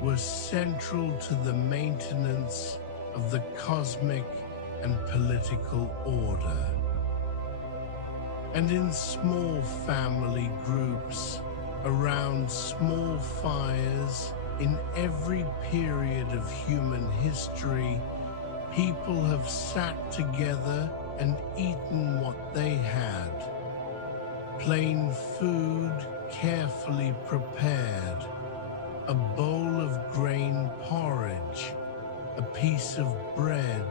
was central to the maintenance of the cosmic and political order. And in small family groups, around small fires, in every period of human history, people have sat together and eaten what they had. Plain food, carefully prepared, a bowl of grain porridge, a piece of bread,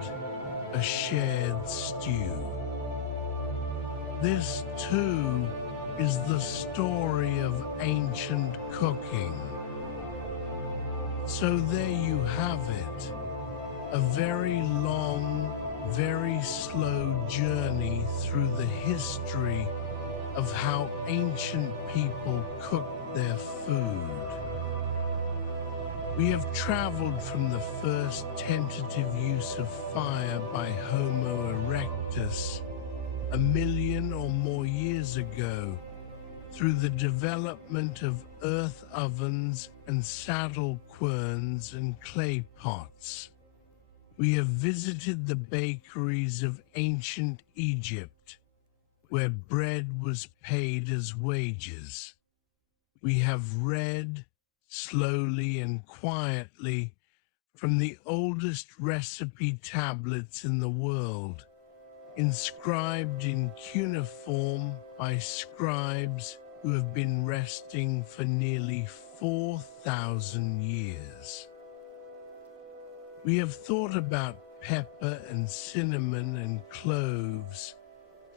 a shared stew. This, too, is the story of ancient cooking. So there you have it, a very long, very slow journey through the history of how ancient people cooked their food. We have traveled from the first tentative use of fire by Homo erectus 1 million or more years ago, through the development of earth ovens and saddle querns and clay pots. We have visited the bakeries of ancient Egypt, where bread was paid as wages. We have read, slowly and quietly, from the oldest recipe tablets in the world, inscribed in cuneiform by scribes who have been resting for nearly 4,000 years. We have thought about pepper and cinnamon and cloves,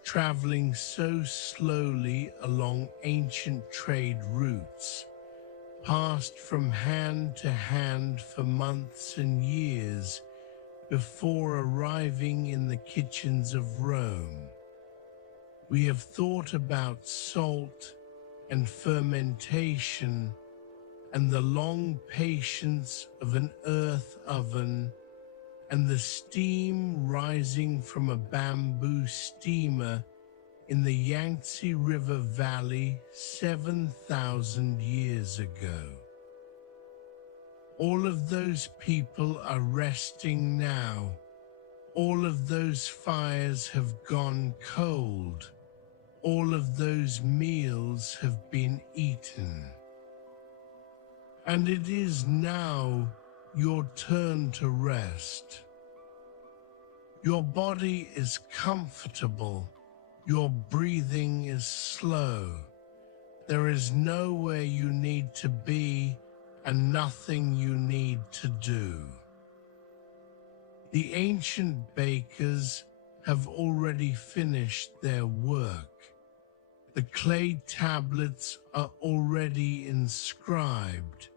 traveling so slowly along ancient trade routes, passed from hand to hand for months and years before arriving in the kitchens of Rome. We have thought about salt and fermentation and the long patience of an earth oven and the steam rising from a bamboo steamer in the Yangtze River Valley 7,000 years ago. All of those people are resting now. All of those fires have gone cold. All of those meals have been eaten. And it is now your turn to rest. Your body is comfortable. Your breathing is slow. There is nowhere you need to be and nothing you need to do. The ancient bakers have already finished their work. The clay tablets are already inscribed.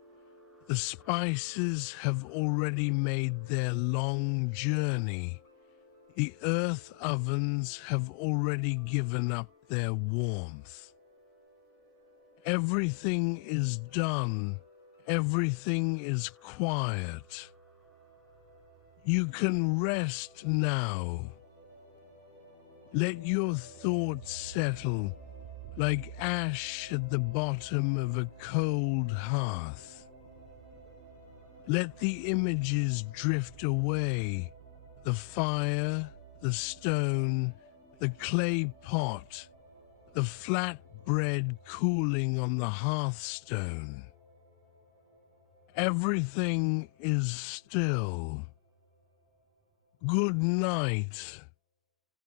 The spices have already made their long journey. The earth ovens have already given up their warmth. Everything is done. Everything is quiet. You can rest now. Let your thoughts settle like ash at the bottom of a cold hearth. Let the images drift away, the fire, the stone, the clay pot, the flat bread cooling on the hearthstone. Everything is still. Good night.